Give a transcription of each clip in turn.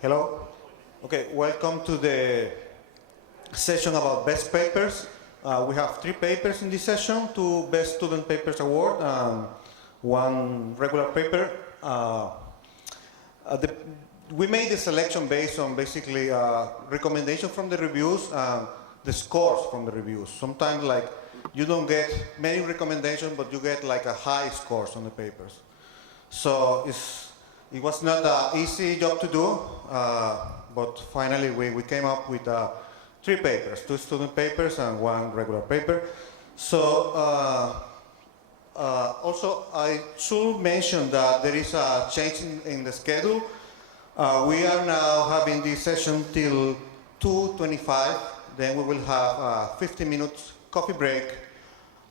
Hello. Okay, welcome to the session about best papers. We have 3 papers in this session, 2 Best Student Papers Award and 1 regular paper. We made the selection based on basically recommendation from the reviews and the scores from the reviews. Sometimes like you don't get many recommendations, but you get like a high scores on the papers. So it was not an easy job to do, but finally we came up with 3 papers, 2 student papers and 1 regular paper. So also I should mention that there is a change in the schedule. We are now having this session till 2:25, then we will have a 15 minutes coffee break,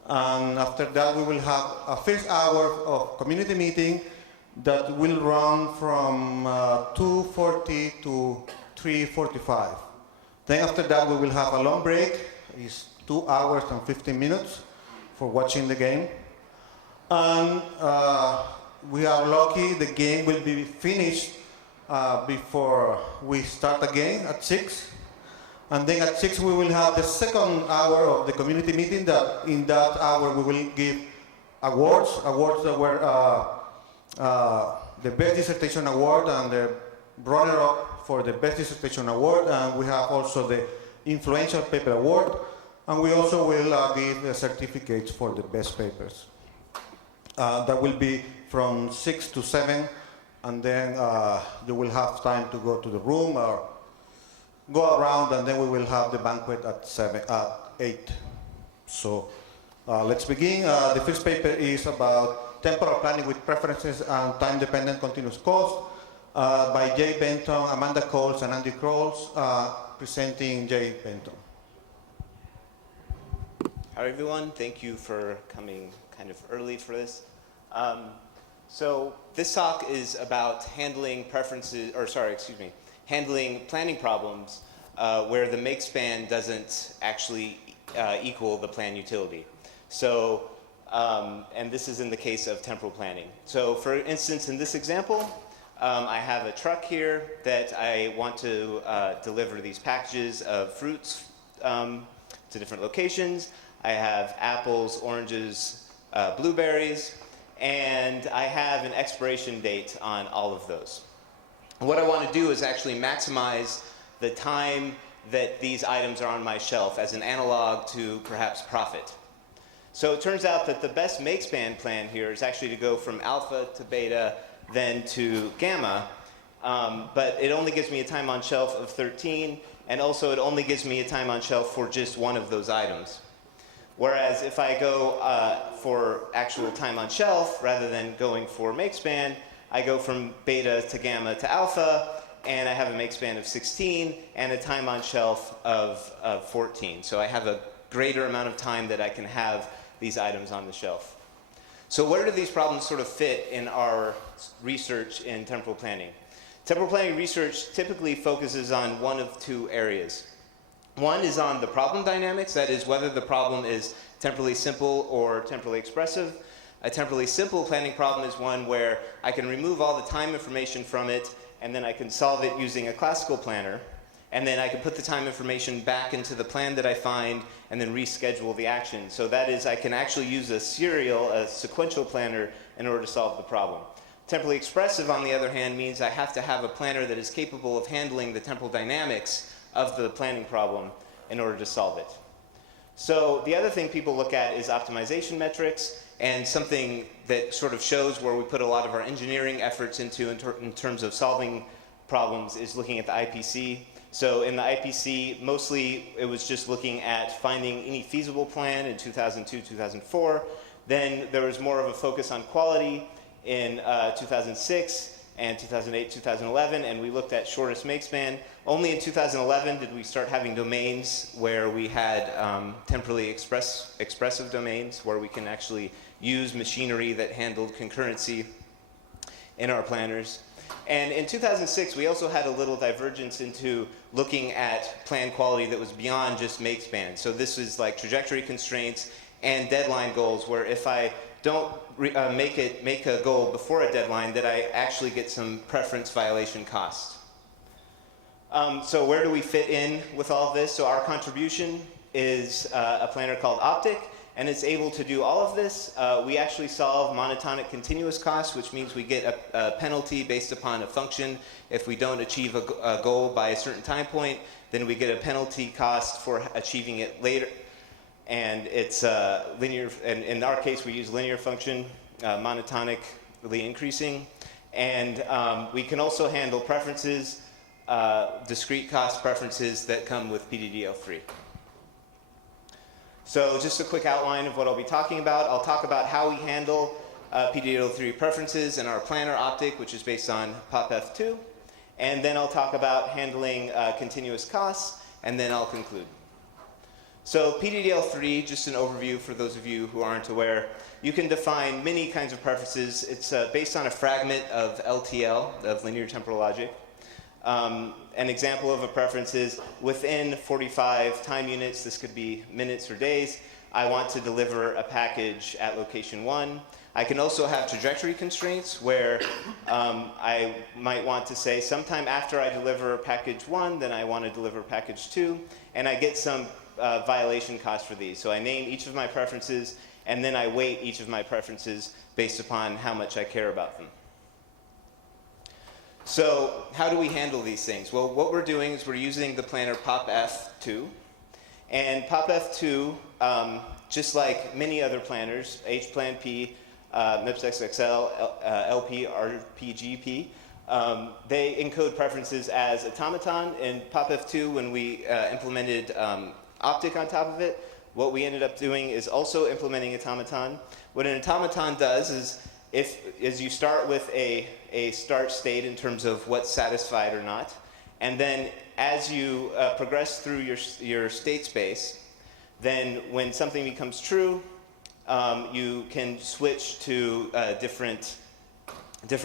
and after that we will have a first hour of community meeting that will run from 2:40 to 3:45. Then after that we will have a long break. It's 2 hours and 15 minutes for watching the game. And we are lucky the game will be finished before we start again at 6. And then at 6 we will have the second hour of the community meeting. That in that hour we will give awards that were the Best Dissertation Award and the runner-up for the Best Dissertation Award, and we have also the Influential Paper Award, and we also will give the certificates for the best papers. That will be from 6 to 7, and then you will have time to go to the room or go around, and then we will have the banquet at 8. So let's begin. The first paper is about temporal planning with preferences and time-dependent continuous cost by Jay Benton, Amanda Coles, and Andy Crowles, presenting Jay Benton. Hi everyone, thank you for coming kind of early for this. So this talk is about handling handling planning problems where the make span doesn't actually equal the plan utility. So, and this is in the case of temporal planning. So for instance, in this example, I have a truck here that I want to deliver these packages of fruits to different locations. I have apples, oranges, blueberries, and I have an expiration date on all of those. What I want to do is actually maximize the time that these items are on my shelf as an analog to perhaps profit. So it turns out that the best make span plan here is actually to go from alpha to beta, then to gamma, but it only gives me a time on shelf of 13, and also it only gives me a time on shelf for just one of those items. Whereas if I go for actual time on shelf, rather than going for make span, I go from beta to gamma to alpha, and I have a make span of 16 and a time on shelf of 14. So I have a greater amount of time that I can have these items on the shelf. So where do these problems sort of fit in our research in temporal planning? Temporal planning research typically focuses on one of 2 areas. One is on the problem dynamics, that is whether the problem is temporally simple or temporally expressive. A temporally simple planning problem is one where I can remove all the time information from it, and then I can solve it using a classical planner, and then I can put the time information back into the plan that I find and then reschedule the action. So that is, I can actually use a sequential planner in order to solve the problem. Temporally expressive, on the other hand, means I have to have a planner that is capable of handling the temporal dynamics of the planning problem in order to solve it. So the other thing people look at is optimization metrics, and something that sort of shows where we put a lot of our engineering efforts into in terms of solving problems is looking at the IPC. So in the IPC, mostly it was just looking at finding any feasible plan in 2002, 2004. Then there was more of a focus on quality in 2006 and 2008, 2011, and we looked at shortest make span. Only in 2011 did we start having domains where we had temporally expressive domains where we can actually use machinery that handled concurrency in our planners. And in 2006, we also had a little divergence into looking at plan quality that was beyond just make span. So this is like trajectory constraints and deadline goals, where if I don't make a goal before a deadline, that I actually get some preference violation cost. So where do we fit in with all of this? So our contribution is a planner called Optic, and it's able to do all of this. We actually solve monotonic continuous costs, which means we get a penalty based upon a function. If we don't achieve a goal by a certain time point, then we get a penalty cost for achieving it later. And it's linear, and in our case we use linear function, monotonically increasing. And we can also handle preferences, discrete cost preferences that come with PDDL3. So just a quick outline of what I'll be talking about. I'll talk about how we handle PDDL3 preferences in our planner Optic, which is based on POP-F2. And then I'll talk about handling continuous costs, and then I'll conclude. So PDDL3, just an overview for those of you who aren't aware, you can define many kinds of preferences. It's based on a fragment of LTL, of linear temporal logic. An example of a preference is within 45 time units, this could be minutes or days, I want to deliver a package at location 1. I can also have trajectory constraints where I might want to say sometime after I deliver package 1, then I want to deliver package 2, and I get some violation cost for these. So I name each of my preferences, and then I weight each of my preferences based upon how much I care about them. So how do we handle these things? Well, what we're doing is we're using the planner POP-F2. And POP-F2, just like many other planners, HPlan-P, MIPS-XXL, LP, RPGP, they encode preferences as automaton. In POP-F2, when we implemented Optic on top of it, what we ended up doing is also implementing automaton. What an automaton does is you start with a start state in terms of what's satisfied or not, and then as you progress through your state space, then when something becomes true, you can switch to different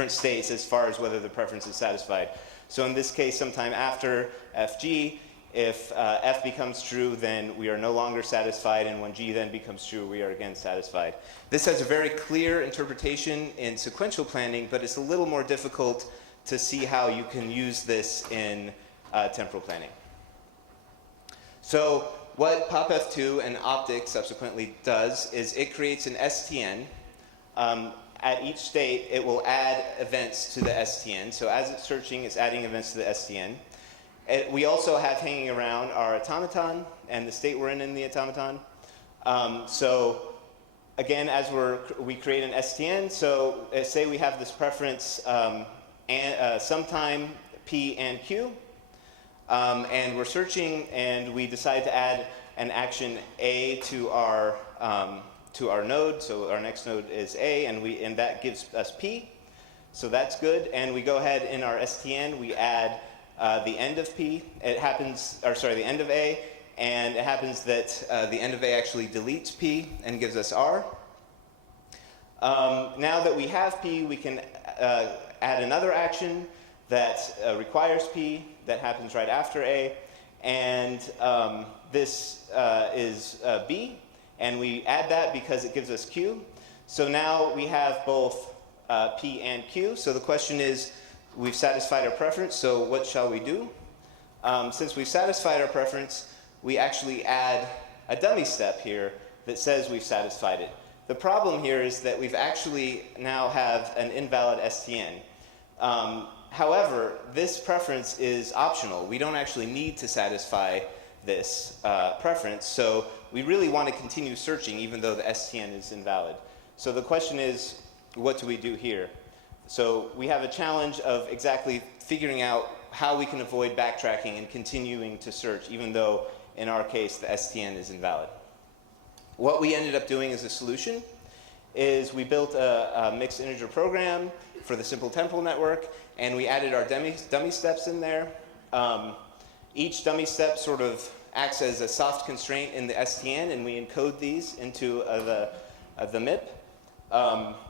states as far as whether the preference is satisfied. So in this case, sometime after FG, if F becomes true, then we are no longer satisfied, and when G then becomes true, we are again satisfied. This has a very clear interpretation in sequential planning, but it's a little more difficult to see how you can use this in temporal planning. So what POP-F2 and Optic subsequently does is it creates an STN. At each state, it will add events to the STN. So as it's searching, it's adding events to the STN. We also have hanging around our automaton and the state we're in the automaton. So again, as we create an STN, so say we have this preference sometime P and Q, and we're searching, and we decide to add an action A to our node. So our next node is A, and that gives us P. So that's good. And we go ahead in our STN, we add the end of P. The end of A, and it happens that the end of A actually deletes P and gives us R. Now that we have P, we can add another action that requires P that happens right after A, and this is B, and we add that because it gives us Q. So now we have both P and Q. So the question is, we've satisfied our preference, so what shall we do? Since we've satisfied our preference, we actually add a dummy step here that says we've satisfied it. The problem here is that we've actually now have an invalid STN. However, this preference is optional. We don't actually need to satisfy this preference, so we really want to continue searching even though the STN is invalid. So the question is, what do we do here? So we have a challenge of exactly figuring out how we can avoid backtracking and continuing to search, even though in our case the STN is invalid. What we ended up doing as a solution is we built a mixed integer program for the simple temporal network, and we added our dummy steps in there. Each dummy step sort of acts as a soft constraint in the STN, and we encode these into the MIP.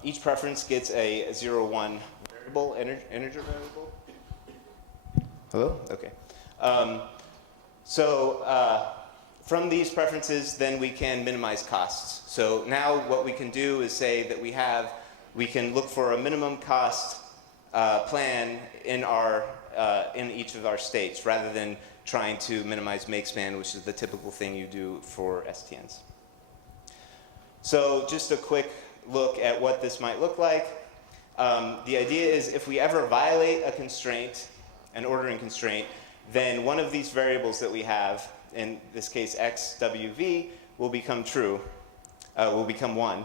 Each preference gets a 0-1 variable, integer variable. Hello? Okay. From these preferences, then we can minimize costs. So now what we can do is say that we can look for a minimum cost plan in each of our states, rather than trying to minimize make span, which is the typical thing you do for STNs. So just a quick look at what this might look like. The idea is if we ever violate a constraint, an ordering constraint, then one of these variables that we have, in this case xwv, will become true, will become 1.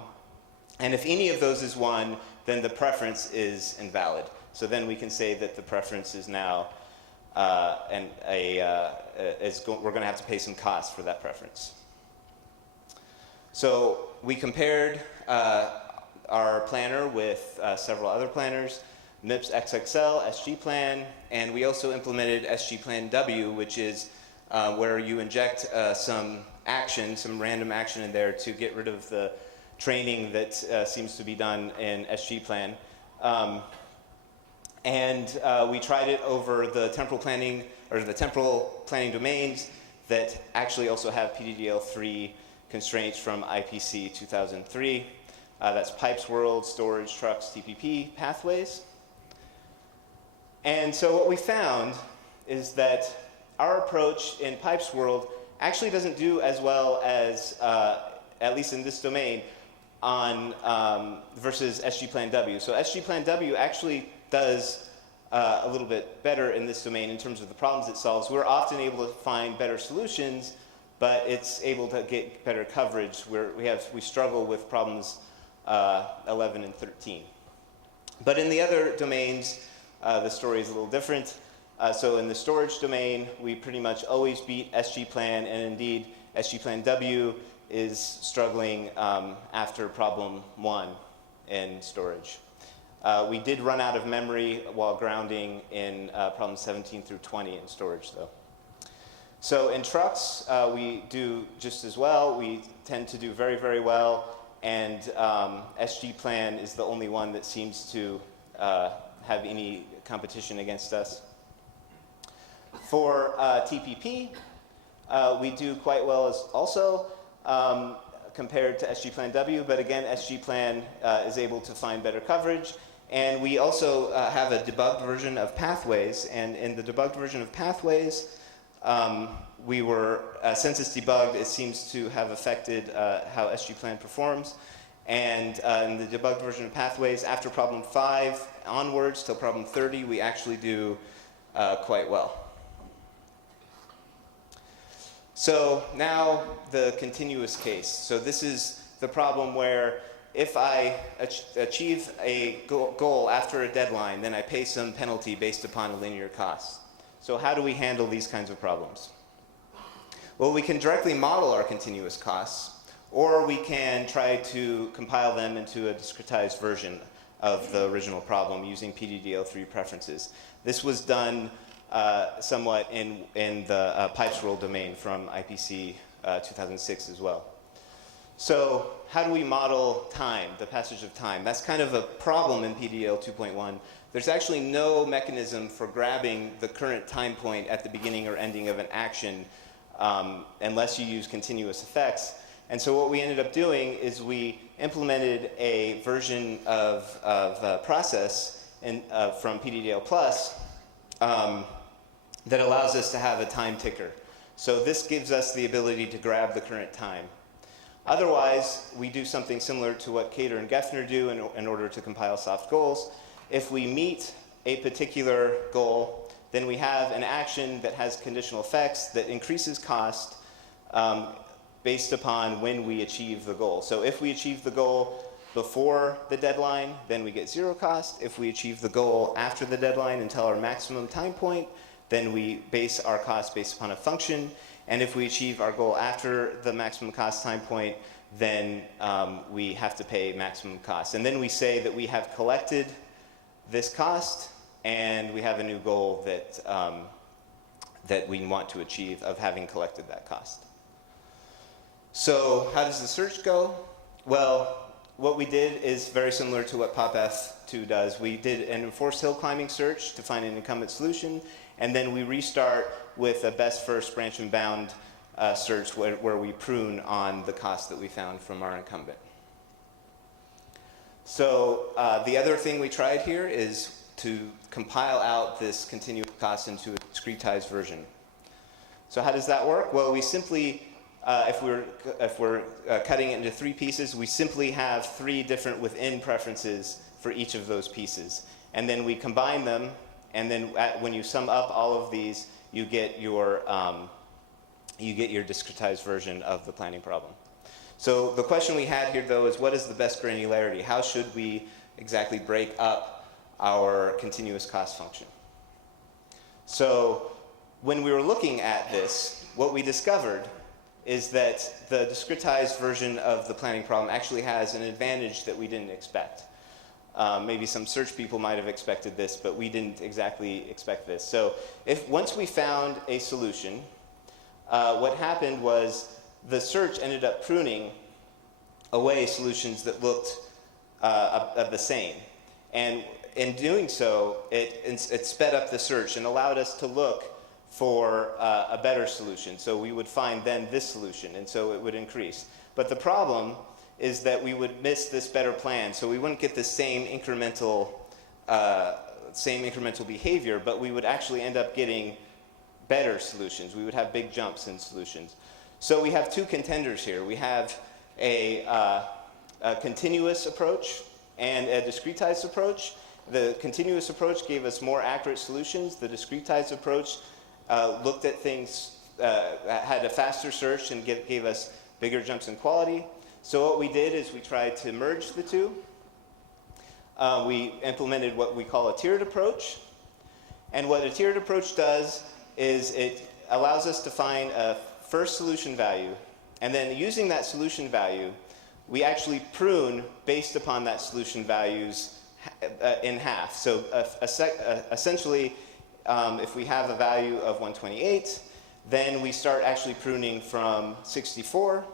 And if any of those is 1, then the preference is invalid. So then we can say that the preference is now, we're going to have to pay some cost for that preference. So we compared our planner with several other planners, MIPS XXL, SG Plan, and we also implemented SG Plan W, which is where you inject some random action in there to get rid of the training that seems to be done in SG Plan. We tried it over the temporal planning domains that actually also have PDDL3 constraints from IPC 2003. That's pipes, world, storage, trucks, TPP, pathways. And so what we found is that our approach in pipes world actually doesn't do as well as, at least in this domain, on versus SG Plan W. So SG Plan W actually does a little bit better in this domain in terms of the problems it solves. We're often able to find better solutions, but it's able to get better coverage where we struggle with problems 11 and 13. But in the other domains, the story is a little different. So in the storage domain, we pretty much always beat SG Plan, and indeed SG Plan W is struggling after problem 1 in storage. We did run out of memory while grounding in problems 17 through 20 in storage, though. So in trucks, we do just as well. We tend to do very, very well, and SG Plan is the only one that seems to have any competition against us. For TPP, we do quite well also compared to SG Plan W, but again, SG Plan is able to find better coverage. And we also have a debugged version of pathways, and in the debugged version of pathways, we were, since it's debugged, it seems to have affected how SG Plan performs. And in the debugged version of pathways, after problem 5 onwards till problem 30, we actually do quite well. So now the continuous case. So this is the problem where if I achieve a goal after a deadline, then I pay some penalty based upon a linear cost. So how do we handle these kinds of problems? Well, we can directly model our continuous costs, or we can try to compile them into a discretized version of the original problem using PDDL3 preferences. This was done somewhat in the pipes world domain from IPC 2006 as well. So how do we model time, the passage of time? That's kind of a problem in PDL 2.1. There's actually no mechanism for grabbing the current time point at the beginning or ending of an action unless you use continuous effects. And so what we ended up doing is we implemented a version of process from PDDL Plus that allows us to have a time ticker. So this gives us the ability to grab the current time. Otherwise, we do something similar to what Cater and Geffner do in order to compile soft goals. If we meet a particular goal, then we have an action that has conditional effects that increases cost based upon when we achieve the goal. So if we achieve the goal before the deadline, then we get 0 cost. If we achieve the goal after the deadline until our maximum time point, then we base our cost based upon a function. And if we achieve our goal after the maximum cost time point, then we have to pay maximum cost. And then we say that we have collected this cost, and we have a new goal that, that we want to achieve of having collected that cost. So how does the search go? Well, what we did is very similar to what PopF2 does. We did an enforced hill climbing search to find an incumbent solution, and then we restart with a best first branch and bound search where we prune on the cost that we found from our incumbent. So the other thing we tried here is to compile out this continuous cost into a discretized version. So how does that work? Well, we simply, if we're cutting it into 3 pieces, we simply have 3 different within preferences for each of those pieces. And then we combine them, and then when you sum up all of these, you get your discretized version of the planning problem. So the question we had here, though, is what is the best granularity? How should we exactly break up our continuous cost function? So when we were looking at this, what we discovered is that the discretized version of the planning problem actually has an advantage that we didn't expect. Maybe some search people might have expected this, but we didn't exactly expect this. So once we found a solution, what happened was the search ended up pruning away solutions that looked of the same. And in doing so, it sped up the search and allowed us to look for a better solution. So we would find then this solution, and so it would increase. But the problem is that we would miss this better plan, so we wouldn't get the same incremental behavior, but we would actually end up getting better solutions. We would have big jumps in solutions. So we have 2 contenders here. We have a continuous approach and a discretized approach. The continuous approach gave us more accurate solutions. The discretized approach looked at things, had a faster search and gave us bigger jumps in quality. So what we did is we tried to merge the 2. We implemented what we call a tiered approach. And what a tiered approach does is it allows us to find a first solution value, and then using that solution value, we actually prune based upon that solution values in half. So essentially, if we have a value of 128, then we start actually pruning from 64,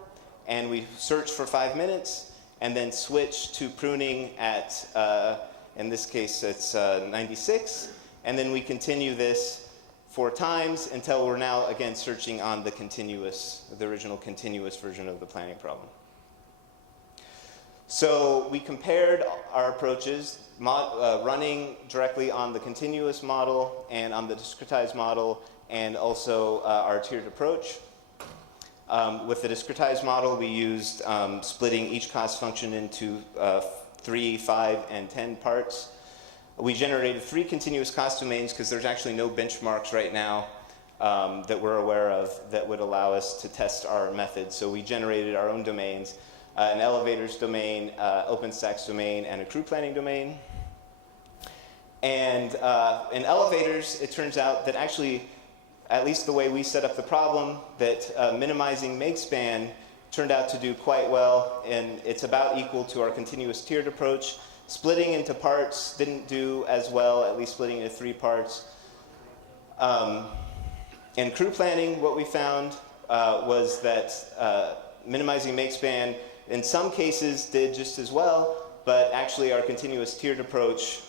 and we search for 5 minutes, and then switch to pruning at, in this case, it's 96, and then we continue this 4 times until we're now again searching on the original continuous version of the planning problem. So we compared our approaches, running directly on the continuous model and on the discretized model, and also our tiered approach. With the discretized model, we used splitting each cost function into 3, 5, and 10 parts. We generated 3 continuous cost domains because there's actually no benchmarks right now that we're aware of that would allow us to test our method. So we generated our own domains, an elevators domain, OpenStack's domain, and a crew planning domain. And in elevators, it turns out that actually, at least the way we set up the problem, that minimizing makespan turned out to do quite well, and it's about equal to our continuous tiered approach. Splitting into parts didn't do as well, at least splitting into 3 parts. In crew planning, what we found was that minimizing makespan in some cases did just as well, but actually our continuous tiered approach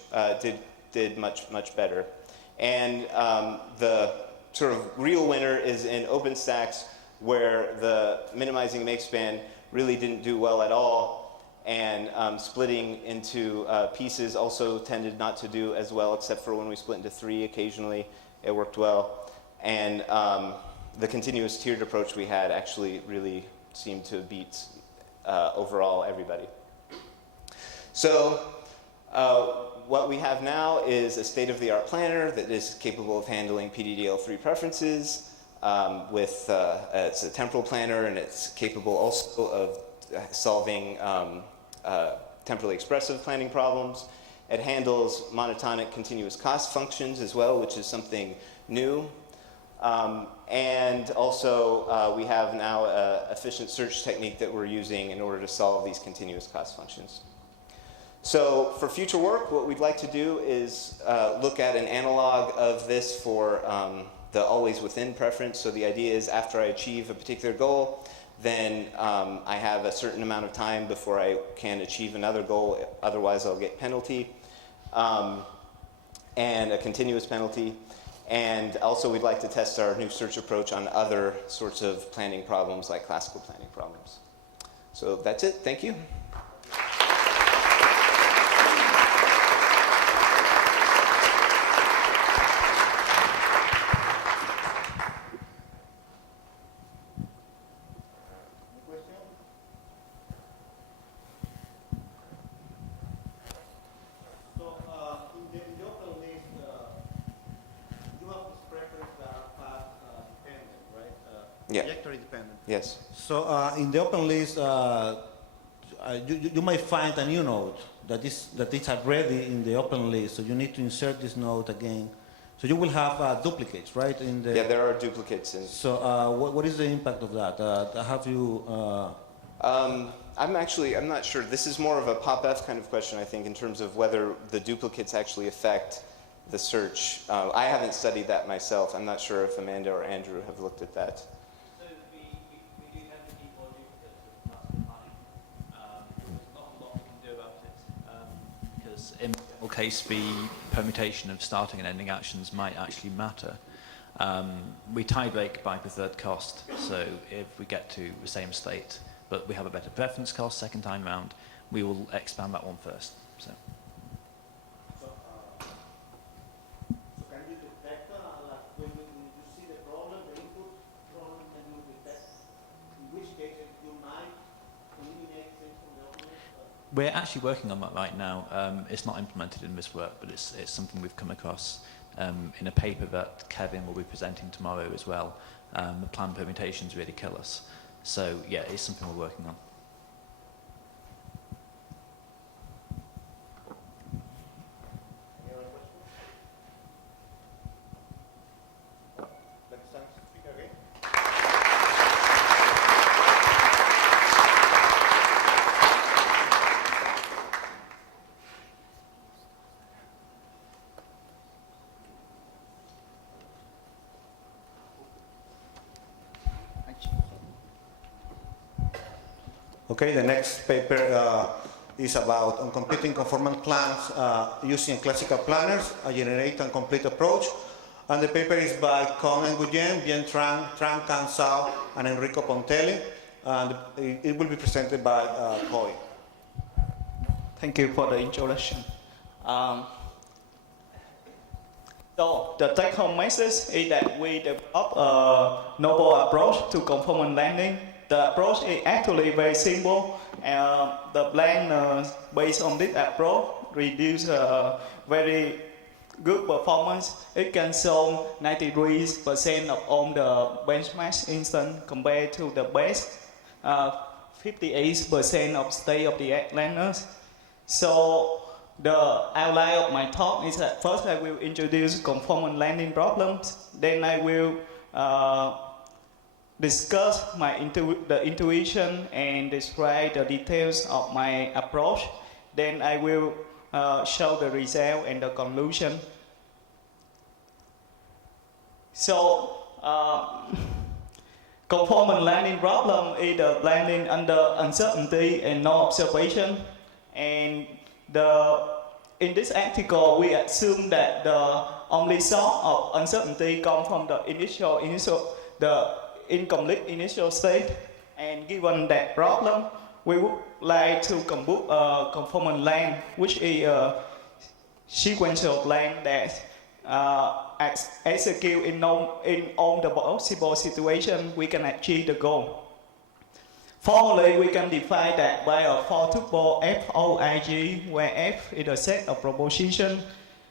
did much better. And the sort of real winner is in OpenStack's, where the minimizing makespan really didn't do well at all, and splitting into pieces also tended not to do as well, except for when we split into 3 occasionally, it worked well. And the continuous tiered approach we had actually really seemed to beat overall everybody. So what we have now is a state-of-the-art planner that is capable of handling PDDL3 preferences. It's a temporal planner, and it's capable also of solving temporally expressive planning problems. It handles monotonic continuous cost functions as well, which is something new. And also, we have now an efficient search technique that we're using in order to solve these continuous cost functions. So for future work, what we'd like to do is look at an analog of this for the always within preference. So the idea is after I achieve a particular goal, then I have a certain amount of time before I can achieve another goal, otherwise I'll get penalty, and a continuous penalty. And also we'd like to test our new search approach on other sorts of planning problems like classical planning problems. So that's it, thank you. Yeah. trajectory dependent. Yes. So in the open list, you might find a new node that is already in the open list. So you need to insert this node again. So you will have duplicates, right? Yeah, there are duplicates. So what is the impact of that? Have you? I'm not sure. This is more of a POP-F kind of question, I think, in terms of whether the duplicates actually affect the search. I haven't studied that myself. I'm not sure if Amanda or Andrew have looked at that. So we do have to keep more duplicates, but that's fine. There's not a lot we can do about it. Because in the case, the permutation of starting and ending actions might actually matter. We tie break by the third cost, so if we get to the same state, but we have a better preference cost second time round, we will expand that one first. So Can you detect, like when you see the problem, the input problem, can you detect in which cases you might eliminate things from the open list? we're actually working on that right now. It's not implemented in this work, but it's something we've come across in a paper that Kevin will be presenting tomorrow as well. The planned permutations really kill us. So yeah, it's something we're working on. Any other questions? Next time, speaker again. Okay, the next paper is about on completing conformant plans using classical planners, a generate and complete approach. And the paper is by Kong and Nguyen, Bien Tran, Tran Can Sao, and Enrico Pontelli. And it will be presented by Koi. Thank you for the introduction. So the take-home message is that we develop a novel approach to conformant landing. The approach is actually very simple, and the plan based on this approach reduce very good performance. It can show 93% of all the benchmark instance compared to the best 58% of state-of-the-art landers. So the outline of my talk is that first I will introduce conformant landing problems, then I will discuss the intuition and describe the details of my approach. Then I will show the result and the conclusion. So, conformant landing problem is the landing under uncertainty and no observation. And in this article, we assume that the only source of uncertainty comes from the incomplete initial state, and given that problem, we would like to compute a conformant land, which is a sequential plan that execute in all the possible situations we can achieve the goal. Formally, we can define that by a for tuple FOIG, where F is a set of proposition,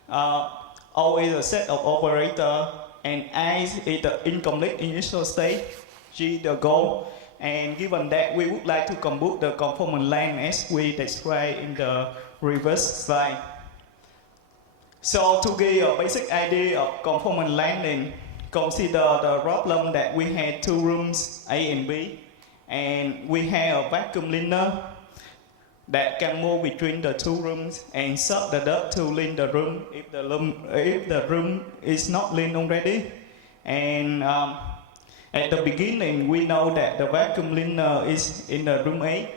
O is a set of operator, and I is the incomplete initial state, G the goal. And given that, we would like to compute the conformant land as we described in the reverse slide. So to give a basic idea of conformant landing, consider the problem that we had two rooms, A and B, and we have a vacuum cleaner that can move between the two rooms and suck the dirt to clean the room if the room is not clean already. And at the beginning, we know that the vacuum cleaner is in the room A,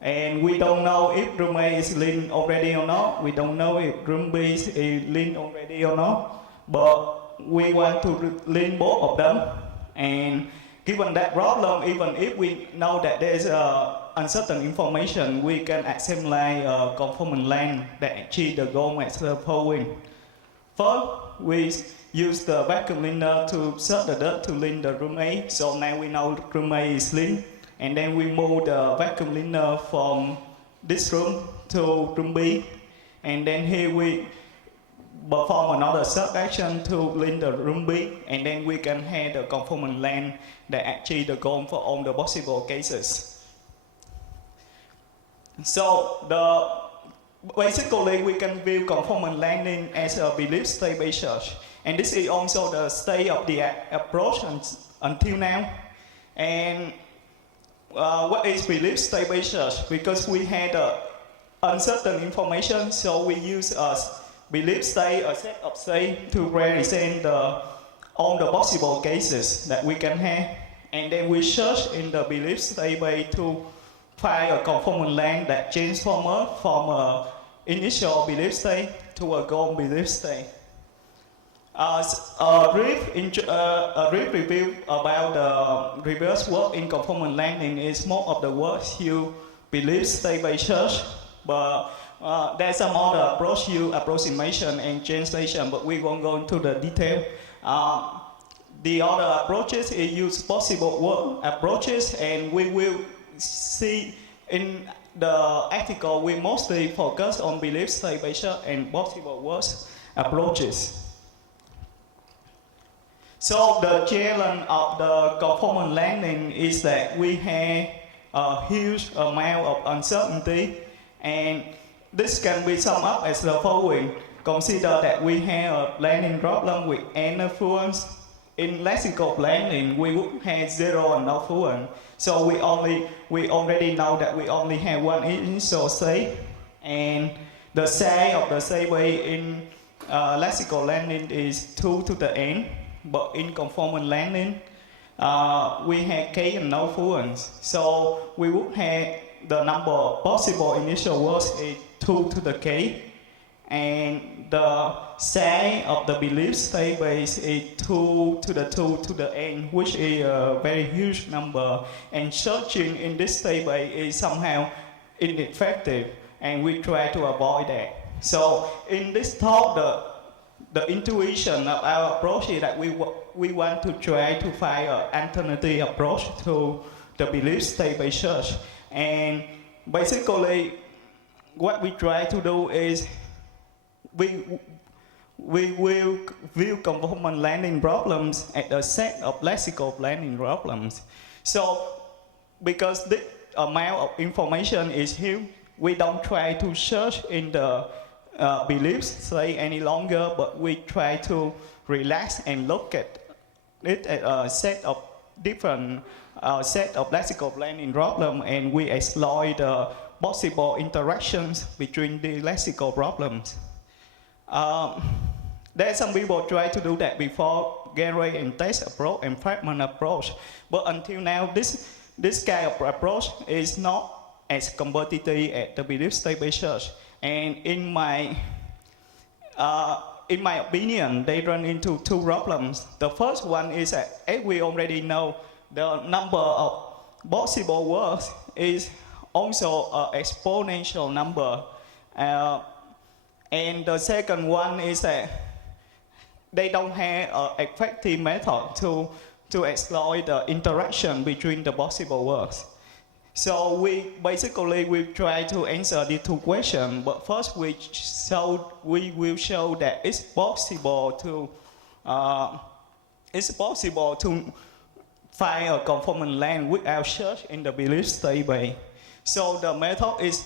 and we don't know if room A is clean already or not. We don't know if room B is clean already or not, but we want to clean both of them. And given that problem, even if we know that there is uncertain information, we can assemble a conformant land that achieves the goal as the following. First, we use the vacuum cleaner to suck the dirt to clean the room A. So now we know room A is clean. And then we move the vacuum cleaner from this room to room B. And then here we perform another sub-action to link the room B, and then we can have the conformant land that achieve the goal for all the possible cases. So basically we can view conformant landing as a belief state-based search, and this is also the state of the approach until now. And what is belief state-based search? Because we had uncertain information, so we use a belief state, a set of state, to represent all the possible cases that we can have, and then we search in the belief state way to find a conformant land that transforms from an initial belief state to a goal belief state. A brief review about the reverse work in conformant landing is more of the work you belief state-based search, but there's some other approach, you approximation and translation, but we won't go into the detail. The other approaches is use possible work approaches, and we will see in the article we mostly focus on belief state-based search and possible work approaches. So the challenge of the conformant landing is that we have a huge amount of uncertainty, and this can be summed up as the following. Consider that we have a landing problem with n fluence. In lexical landing, we would have 0 and no fluence. So we already know that we only have one initial state, and the size of the state in lexical landing is 2 to the n. But in conformant landing, we have k and no fluence. So we would have the number of possible initial words is 2 to the k, and the size of the belief state base is 2 to the n, which is a very huge number. And searching in this state base is somehow ineffective, and we try to avoid that. So in this talk, the intuition of our approach is that we want to try to find an alternative approach to the belief state-based search. And basically, what we try to do is we will view conformant landing problems as a set of lexical landing problems. So because the amount of information is huge, we don't try to search in the beliefs state any longer, but we try to relax and look at it as a set of different set of lexical landing problem, and we explore the possible interactions between the lexical problems. There are some people try to do that before generate and test approach and fragment approach, but until now this kind of approach is not as competitive as the belief state-based search. And in my opinion, they run into two problems. The first one is that, as we already know, the number of possible words is also an exponential number. And the second one is that they don't have an effective method to exploit the interaction between the possible words. So we try to answer these two questions, but first we will show that it's possible to find a conformant land without search in the belief state base. So the method is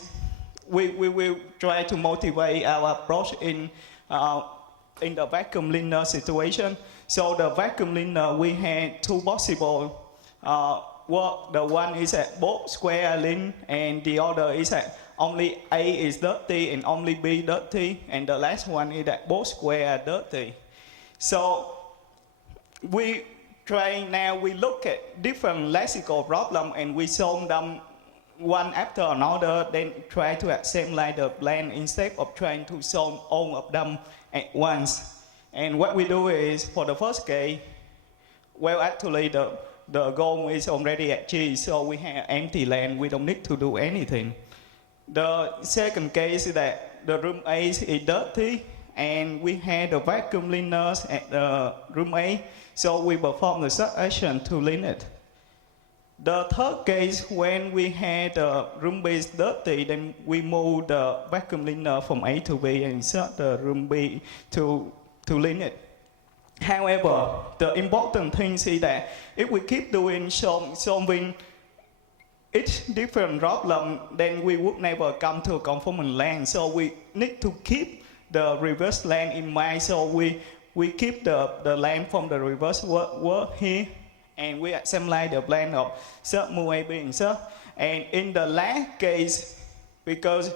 we will try to motivate our approach in the vacuum linear situation. So the vacuum linear, we had two possible the one is at both square link, and the other is that only A is dirty and only B dirty, and the last one is that both square are dirty. So we look at different lexical problems and we solve them one after another, then try to assemble the plan instead of trying to solve all of them at once. And what we do is, for the first case, well, actually the goal is already achieved, so we have empty land, we don't need to do anything. The second case is that the room A is dirty, and we have the vacuum linears at the room A, so we perform the sub-action to link it. The third case, when we had the room B is dirty, then we move the vacuum cleaner from A to B and insert the room B to clean it. However, the important thing is that if we keep doing solving each different problem, then we would never come to a conformant length. So we need to keep the reverse length in mind. So we keep the length from the reverse work here, and we assemble the plan of cert move A, B, and cert. And in the last case, because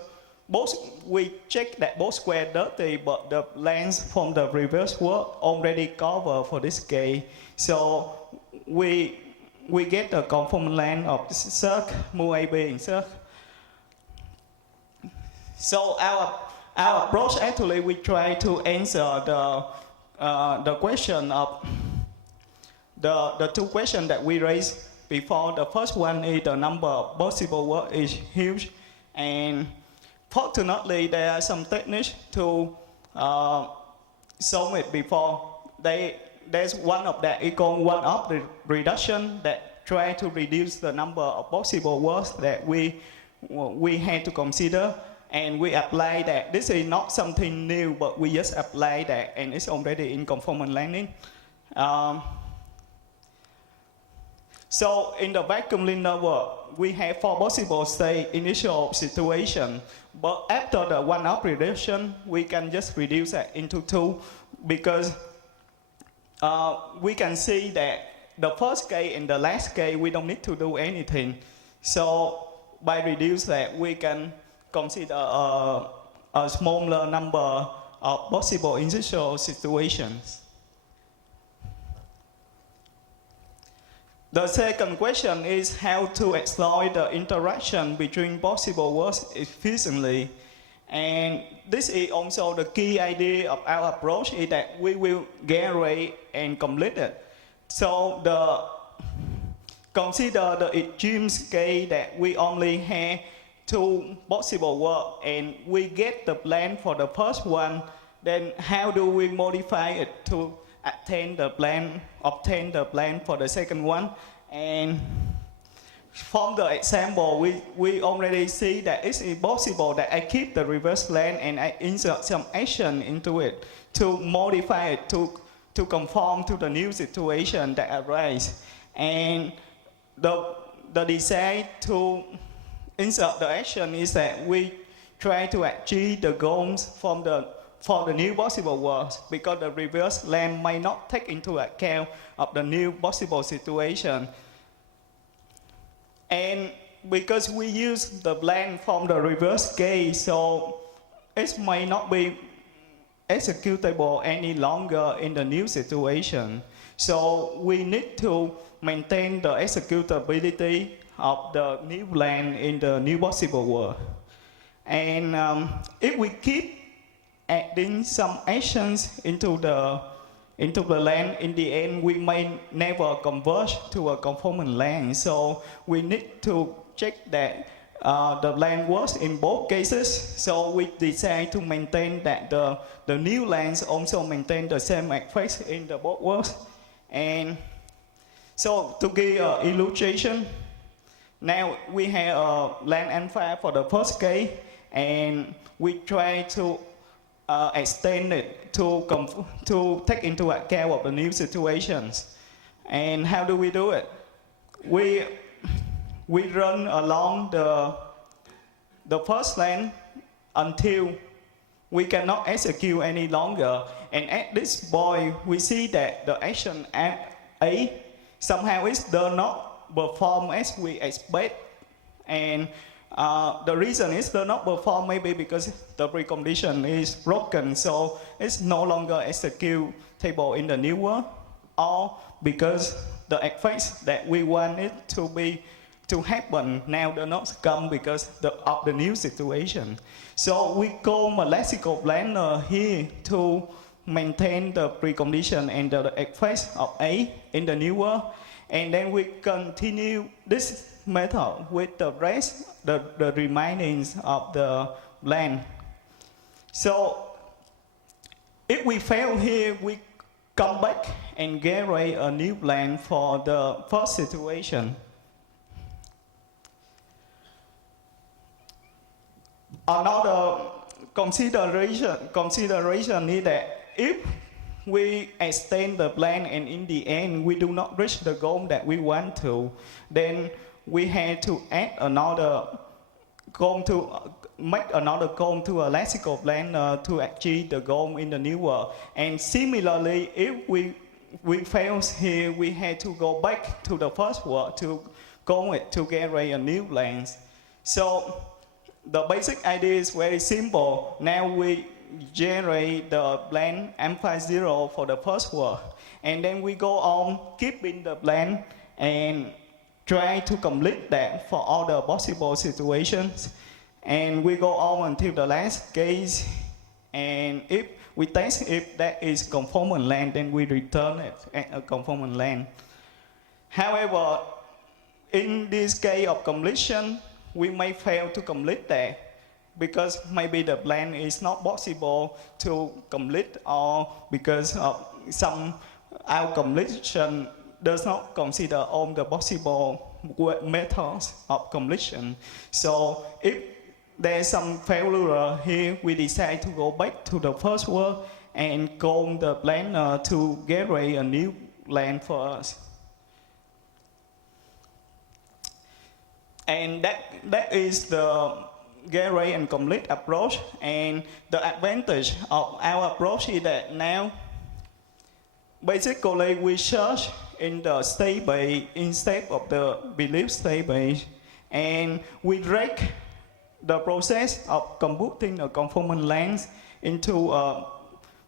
we check that both square dirty, but the length from the reverse work already covered for this case. So we get the conformant length of cert move A, B, and cert. So our approach, actually, we try to answer the question of the two questions that we raised before. The first one is the number of possible work is huge, and fortunately there are some techniques to solve it before. There's one of that is called one-off reduction that try to reduce the number of possible works that we had to consider, and we apply that. This is not something new, but we just apply that, and it's already in conformant landing. So in the vacuum cleaner work, we have 4 possible state initial situation, but after the one-off reduction, we can just reduce that into 2, because we can see that the first case and the last case, we don't need to do anything. So by reduce that, we can consider a smaller number of possible initial situations. The second question is how to exploit the interaction between possible works efficiently. And this is also the key idea of our approach, is that we will generate and complete it. So consider the extreme case that we only have 2 possible work, and we get the plan for the first one. Then how do we modify it to obtain the plan for the second one? And from the example, we already see that it's impossible that I keep the reverse length and I insert some action into it to modify it to conform to the new situation that arises. And the design to insert the action is that we try to achieve the goals for the new possible works, because the reverse length may not take into account of the new possible situation. And because we use the plan from the reverse case, so it may not be executable any longer in the new situation. So we need to maintain the executability of the new plan in the new possible world. And if we keep adding some actions into the land, in the end we may never converge to a conformant land. So we need to check that the land works in both cases. So we decide to maintain that the new lands also maintain the same effects in the both works. And so to give an illustration, now we have a land alpha for the first case, and we try to extend it to take into account of the new situations. And how do we do it? We run along the first land until we cannot execute any longer. And at this point, we see that the action at A somehow it does not perform as we expect. And the reason it does not perform maybe because the precondition is broken, so it's no longer executable in the new world, or because the effects that we want it to happen now do not come because of the new situation. So we call a lexical planner here to maintain the precondition and the effects of A in the new world, and then we continue this method with the rest, the remainings of the land. So if we fail here, we come back and generate a new plan for the first situation. Another consideration is that if we extend the plan and in the end we do not reach the goal that we want to, then we have to add another goal to make another goal to a lexical plan to achieve the goal in the new world. And similarly, if we fail here, we have to go back to the first world to generate a new plan. So the basic idea is very simple. Now we generate the plan M50 for the first world, and then we go on keeping the plan and try to complete that for all the possible situations, and we go on until the last case, and if we test if that is conformant land, then we return it as a conformant land. However, in this case of completion, we may fail to complete that because maybe the plan is not possible to complete, or because of our completion does not consider all the possible methods of completion. So if there's some failure here, we decide to go back to the first world and call the plan to generate a new land for us. And that is the generate and complete approach. And the advantage of our approach is that now basically we search in the state base instead of the belief state base, and we break the process of computing a conformant length into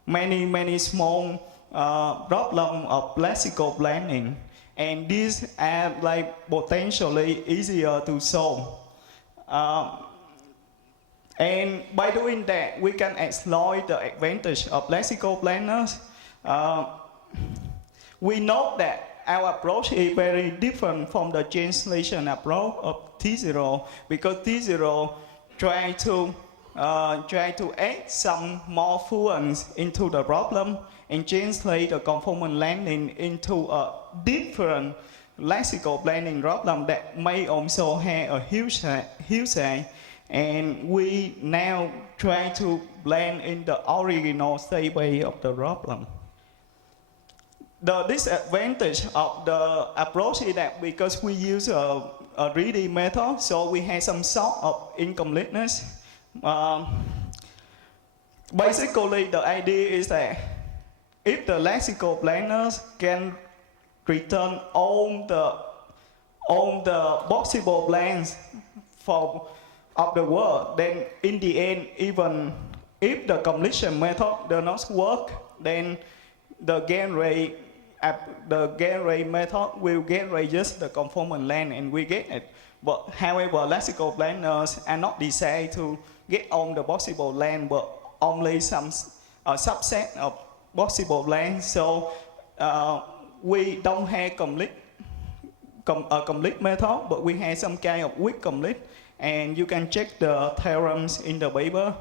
many small problem of lexical planning, and these are like potentially easier to solve. And by doing that, we can exploit the advantage of lexical planners. We know that our approach is very different from the translation approach of T0, because T0 try to add some more fluence into the problem and translate the conformant landing into a different lexical planning problem that may also have a huge size. And we now try to blend in the original state base of the problem. The disadvantage of the approach is that because we use a ready method, so we have some sort of incompleteness. Basically, the idea is that if the lexical planners can return all the possible plans of the world, then in the end, even if the completion method does not work, then the generate method will generate just the conformant land and we get it. But however, lexical planners are not designed to get all the possible land, but only some subset of possible land. So we don't have a complete method, but we have some kind of weak complete, and you can check the theorems in the paper.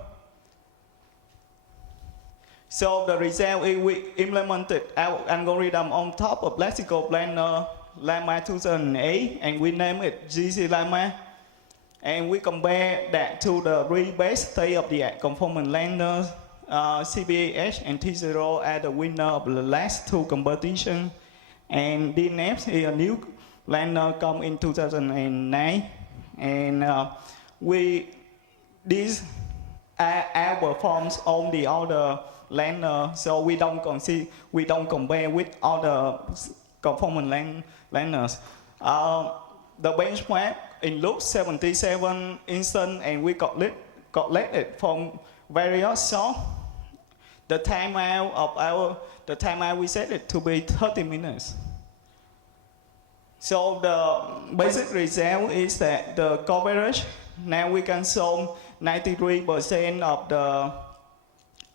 So the result is we implemented our algorithm on top of lexical planner Llama 2008, and we named it GC Llama. And we compare that to the rebased state-of-the-art conformant landers. CBAH and T0 are the winner of the last two competitions. And DNF is a new lander come in 2009. And these outperforms on the other lander, so we don't compare with other conformant landers. The benchmark includes 77 instances, and we collected from various sources. The timeout we set it to be 30 minutes. So the basic result is that the coverage, now we can solve 93% of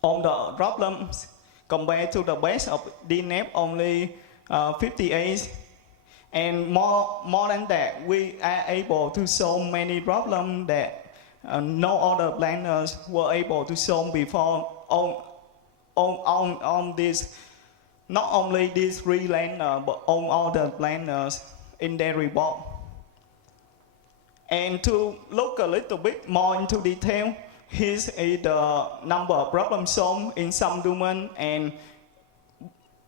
all the problems compared to the base of DNF only 58. And more than that, we are able to solve many problems that no other planners were able to solve before on this, not only this three lander, but on other planners in their report. And to look a little bit more into detail, here is the number of problems solved in some domain, and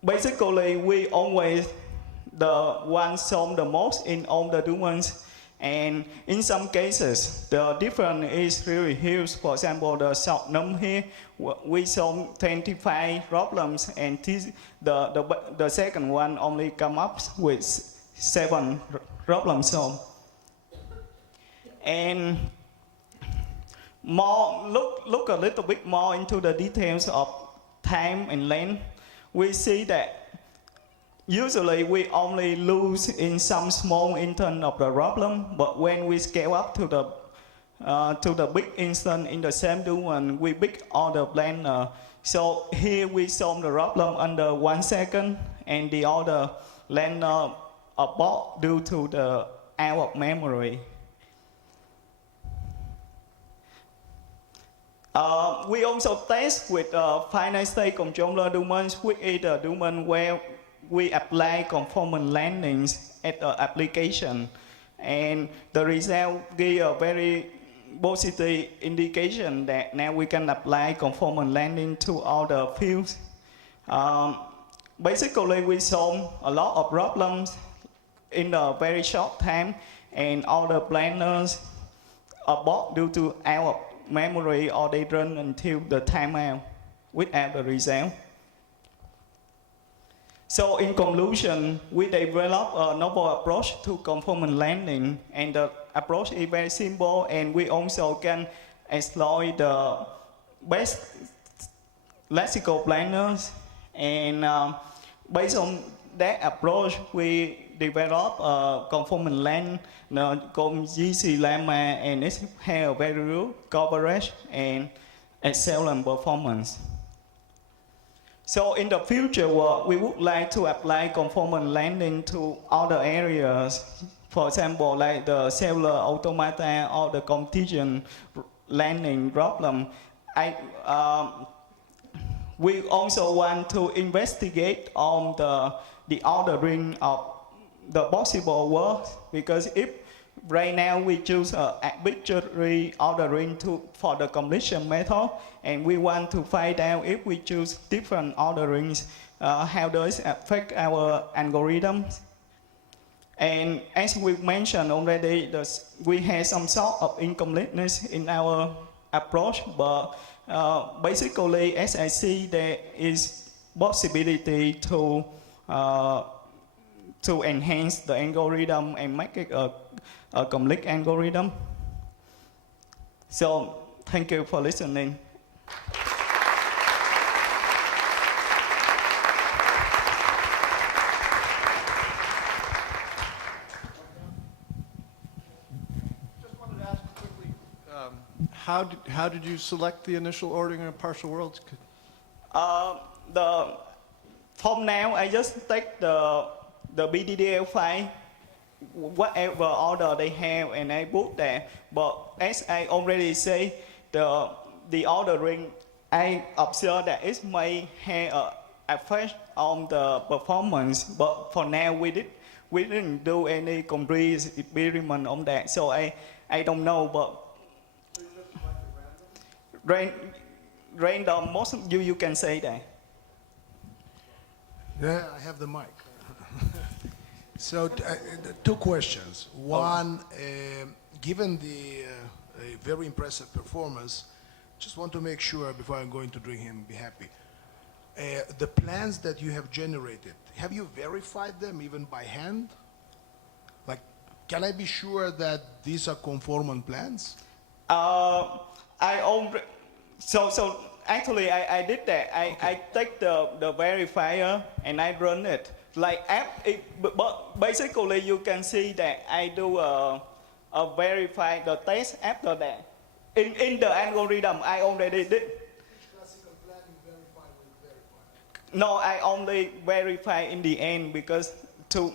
basically we always the one solve the most in all the domains. And in some cases, the difference is really huge. For example, the short num here, we solve 25 problems, and the second one only come up with 7 problems solved. And look a little bit more into the details of time and length. We see that usually we only lose in some small instance of the problem, but when we scale up to the big instance in the same domain, we pick all the planner. So here we solve the problem under 1 second, and the other planner abort due to the out of memory. We also test with finite state controller domains, which is the domain where we apply conformal landings at the application, and the result give a very positive indication that now we can apply conformal landing to all the fields. Basically, we solve a lot of problems in a very short time, and all the planners abort due to out of memory, or they run until the timeout without the result. So in conclusion, we developed a novel approach to conformal landing, and the approach is very simple, and we also can exploit the best lexical planners, and based on that approach, we developed a conformal land called GC Lemma, and it has a very good coverage and excellent performance. So in the future, we would like to apply conformal landing to other areas. For example, like the cellular automata or the contingent landing problem. We also want to investigate on the ordering of the possible words, because if right now we choose arbitrary ordering for the completion method, and we want to find out if we choose different orderings, how does it affect our algorithms. And as we mentioned already, we have some sort of incompleteness in our approach, but basically, as I see, there is possibility to enhance the algorithm and make it a complete algorithm. So, thank you for listening. Just wanted to ask quickly, how did you select the initial ordering of partial worlds? From now, I just take the BDDL file, whatever order they have, and I put there. But as I already say, the ordering, I observe that it may have an effect on the performance. But for now, we didn't do any complete experiment on that, so I don't know. But random, most of you can say that. Yeah, I have the mic. So, 2 questions. One, given the very impressive performance, just want to make sure before I'm going to drink him, be happy. The plans that you have generated, have you verified them even by hand? Like, can I be sure that these are conformal plans? So actually, I did that. I take the verifier and I run it. Like but basically, you can see that I do a verify the test after that. In the algorithm, I already did. Which classical plan you verify with verifier? No, I only verify in the end, because to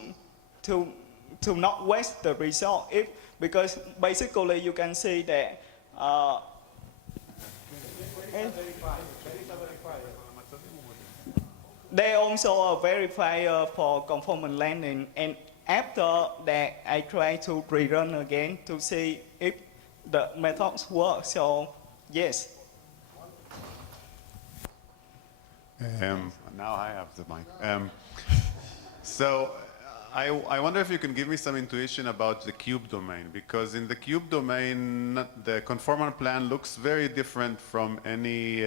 not waste the result. Because basically you can see that. They also a verifier for conformal landing, and after that I try to rerun again to see if the methods work. So Yes. Now I have the mic. So I wonder if you can give me some intuition about the cube domain, because in the cube domain, the conformal plan looks very different from any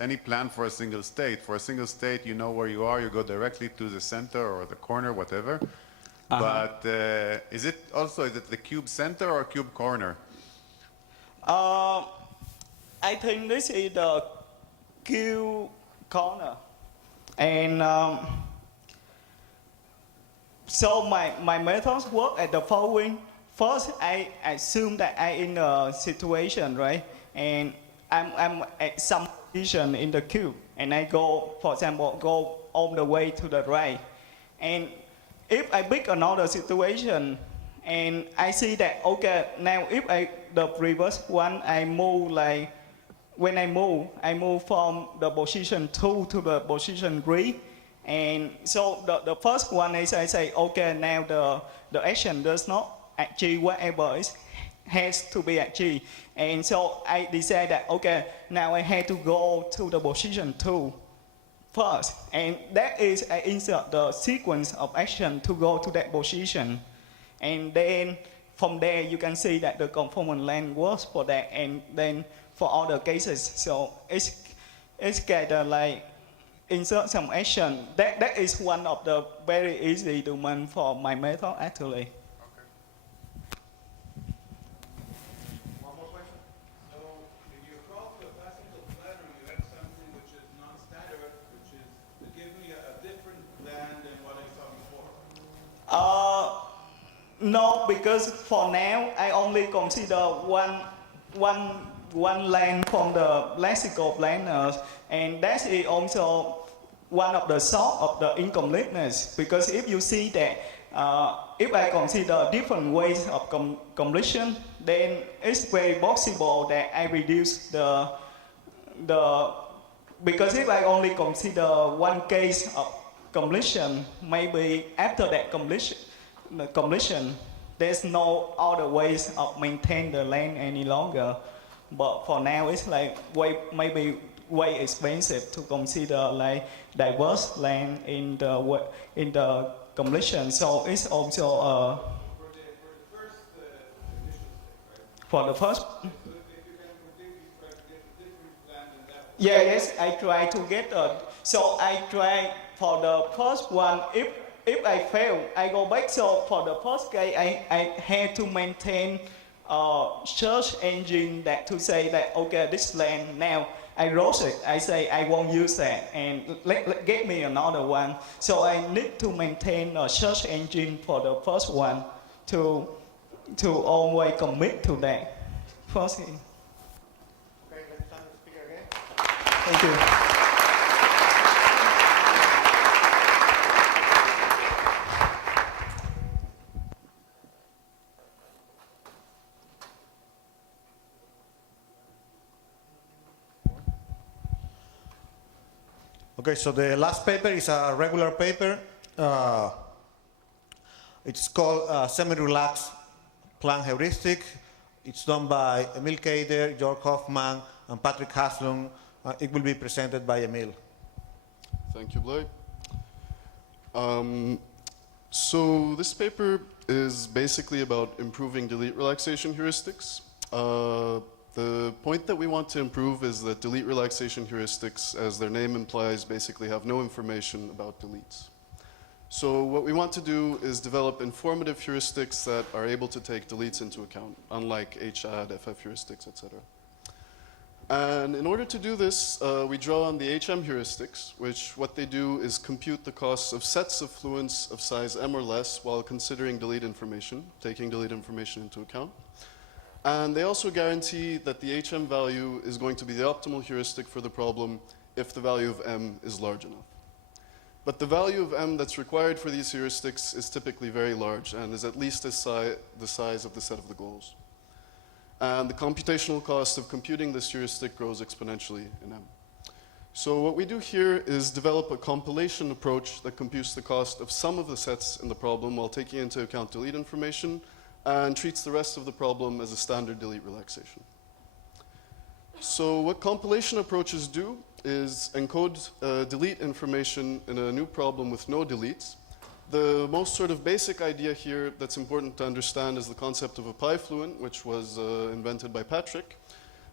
any plan for a single state. For a single state, you know where you are, you go directly to the center or the corner, whatever. But is it the cube center or cube corner? I think this is the Q corner. And so my methods work at the following. First, I assume that I'm in a situation, right? And I'm at some position in the cube. And I go, for example, go all the way to the right. And if I pick another situation, and I see that, okay, now if the previous one, I move like, when I move from the position 2 to the position 3. And so the first one is I say, okay, now the action does not achieve whatever it has to be achieved. And so I decide that, okay, now I have to go to the position 2 first. And that is I insert the sequence of action to go to that position. And then from there, you can see that the conformal length works for that. And then for other cases, so it's kind of like insert some action. That is one of the very easy domain for my method actually. One more question. So, in your call to a classical planner, you have something which is non-standard, which is to give me a different plan than what I saw before. No, because for now I only consider one line from the lexical planners, and that is also one of the source of the incompleteness. Because if you see that, if I consider different ways of completion, then it's very possible that I reduce the because if I only consider one case of completion, maybe after that completion, there's no other ways of maintain the length any longer. But for now, it's like maybe way expensive to consider like diverse length in the completion. So it's also for the first. Yeah, yes, I try to get so I try for the first one. If I fail, I go back. So for the first case, I had to maintain search engine that to say that, okay, this land now I wrote it. I say I won't use that, and get me another one. So I need to maintain a search engine for the first one to always commit to that. First thing. Okay, let's time the speaker again. Thank you. Okay, so the last paper is a regular paper. It's called Semi-Relaxed Plan Heuristic. It's done by Emil Kader, Jörg Hoffman, and Patrick Haslund. It will be presented by Emil. Thank you, Blake. So this paper is basically about improving delete relaxation heuristics. The point that we want to improve is that delete relaxation heuristics, as their name implies, basically have no information about deletes. So what we want to do is develop informative heuristics that are able to take deletes into account, unlike HAD, FF heuristics, etc. And in order to do this, we draw on the HM heuristics, which what they do is compute the costs of sets of fluents of size m or less while considering delete information, taking delete information into account. And they also guarantee that the HM value is going to be the optimal heuristic for the problem if the value of m is large enough. But the value of m that's required for these heuristics is typically very large and is at least the size of the set of the goals. And the computational cost of computing this heuristic grows exponentially in m. So what we do here is develop a compilation approach that computes the cost of some of the sets in the problem while taking into account delete information, and treats the rest of the problem as a standard delete relaxation. So what compilation approaches do is encode delete information in a new problem with no deletes. The most sort of basic idea here that's important to understand is the concept of a pi-fluent, which was invented by Patrick.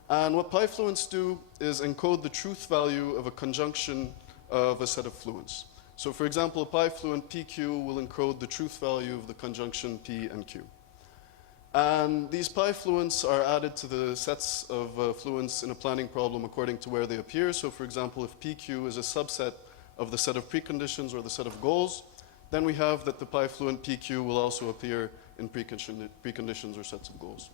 And what pi-fluents do is encode the truth value of a conjunction of a set of fluents. So for example, a pi-fluent PQ will encode the truth value of the conjunction P and Q. And these pi-fluents are added to the sets of fluents in a planning problem according to where they appear. So for example, if PQ is a subset of the set of preconditions or the set of goals, then we have that the pi-fluent PQ will also appear in preconditions or sets of goals.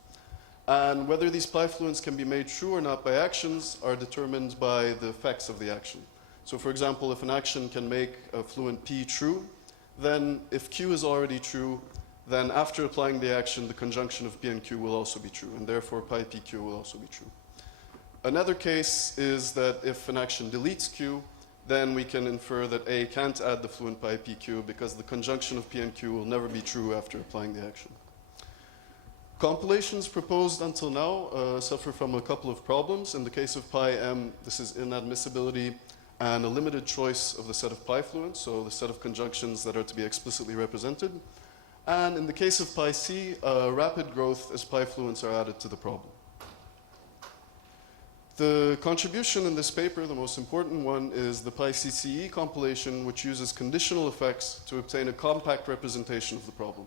And whether these pi-fluents can be made true or not by actions are determined by the effects of the action. So for example, if an action can make a fluent P true, then if Q is already true, then after applying the action, the conjunction of P and Q will also be true, and therefore pi PQ will also be true. Another case is that if an action deletes Q, then we can infer that A can't add the fluent pi PQ because the conjunction of P and Q will never be true after applying the action. Compilations proposed until now suffer from a couple of problems. In the case of pi M, this is inadmissibility and a limited choice of the set of pi fluents, so the set of conjunctions that are to be explicitly represented. And in the case of pi C, rapid growth as pi fluents are added to the problem. The contribution in this paper, the most important one, is the pi CCE compilation, which uses conditional effects to obtain a compact representation of the problem.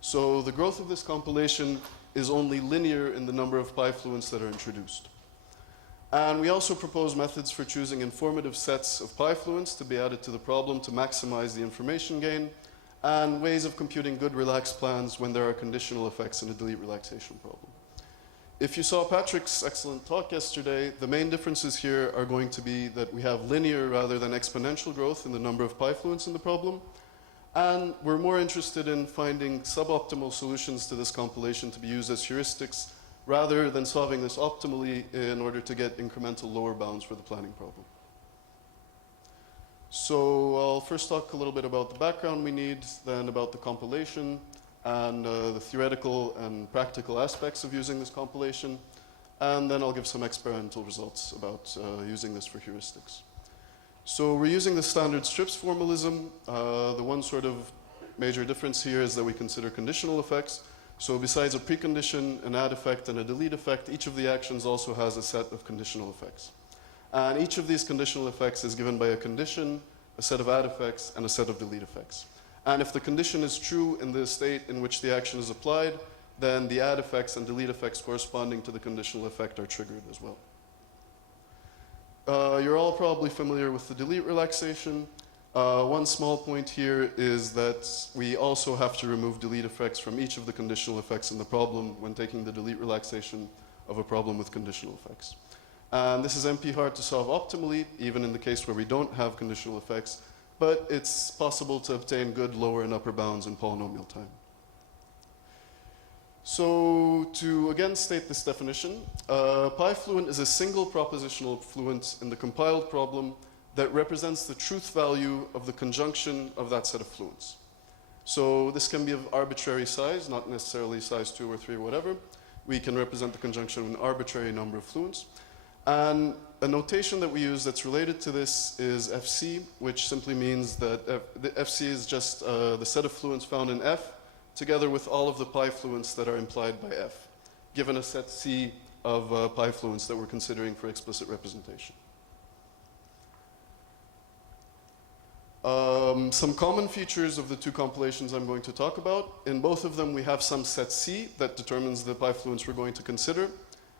So the growth of this compilation is only linear in the number of pi fluents that are introduced. And we also propose methods for choosing informative sets of pi fluents to be added to the problem to maximize the information gain, and ways of computing good relaxed plans when there are conditional effects in a delete relaxation problem. If you saw Patrick's excellent talk yesterday, the main differences here are going to be that we have linear rather than exponential growth in the number of pi fluents in the problem, and we're more interested in finding suboptimal solutions to this compilation to be used as heuristics rather than solving this optimally in order to get incremental lower bounds for the planning problem. So I'll first talk a little bit about the background we need, then about the compilation, and the theoretical and practical aspects of using this compilation, and then I'll give some experimental results about using this for heuristics. So we're using the standard strips formalism. The one sort of major difference here is that we consider conditional effects. So besides a precondition, an add effect, and a delete effect, each of the actions also has a set of conditional effects. And each of these conditional effects is given by a condition, a set of add effects, and a set of delete effects. And if the condition is true in the state in which the action is applied, then the add effects and delete effects corresponding to the conditional effect are triggered as well. You're all probably familiar with the delete relaxation. One small point here is that we also have to remove delete effects from each of the conditional effects in the problem when taking the delete relaxation of a problem with conditional effects. And this is NP hard to solve optimally, even in the case where we don't have conditional effects, but it's possible to obtain good lower and upper bounds in polynomial time. So to again state this definition, pi fluent is a single propositional fluent in the compiled problem that represents the truth value of the conjunction of that set of fluents. So this can be of arbitrary size, not necessarily size 2 or 3 or whatever. We can represent the conjunction of an arbitrary number of fluents. And a notation that we use that's related to this is FC, which simply means that the FC is just the set of fluents found in F, together with all of the pi fluents that are implied by F, given a set C of pi fluents that we're considering for explicit representation. Some common features of the two compilations I'm going to talk about. In both of them, we have some set C that determines the pi fluents we're going to consider.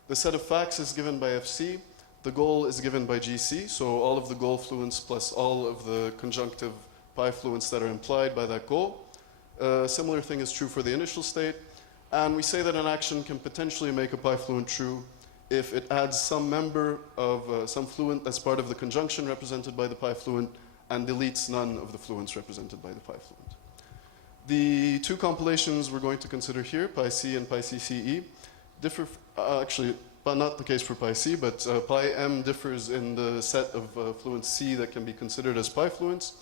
The set of facts is given by FC. The goal is given by GC, so all of the goal fluents plus all of the conjunctive pi fluents that are implied by that goal. A similar thing is true for the initial state. And we say that an action can potentially make a pi fluent true if it adds some member of some fluent that's part of the conjunction represented by the pi fluent and deletes none of the fluents represented by the pi fluent. The two compilations we're going to consider here, pi C and pi CCE, differ, actually, not the case for pi C, but pi M differs in the set of fluents C that can be considered as pi fluents.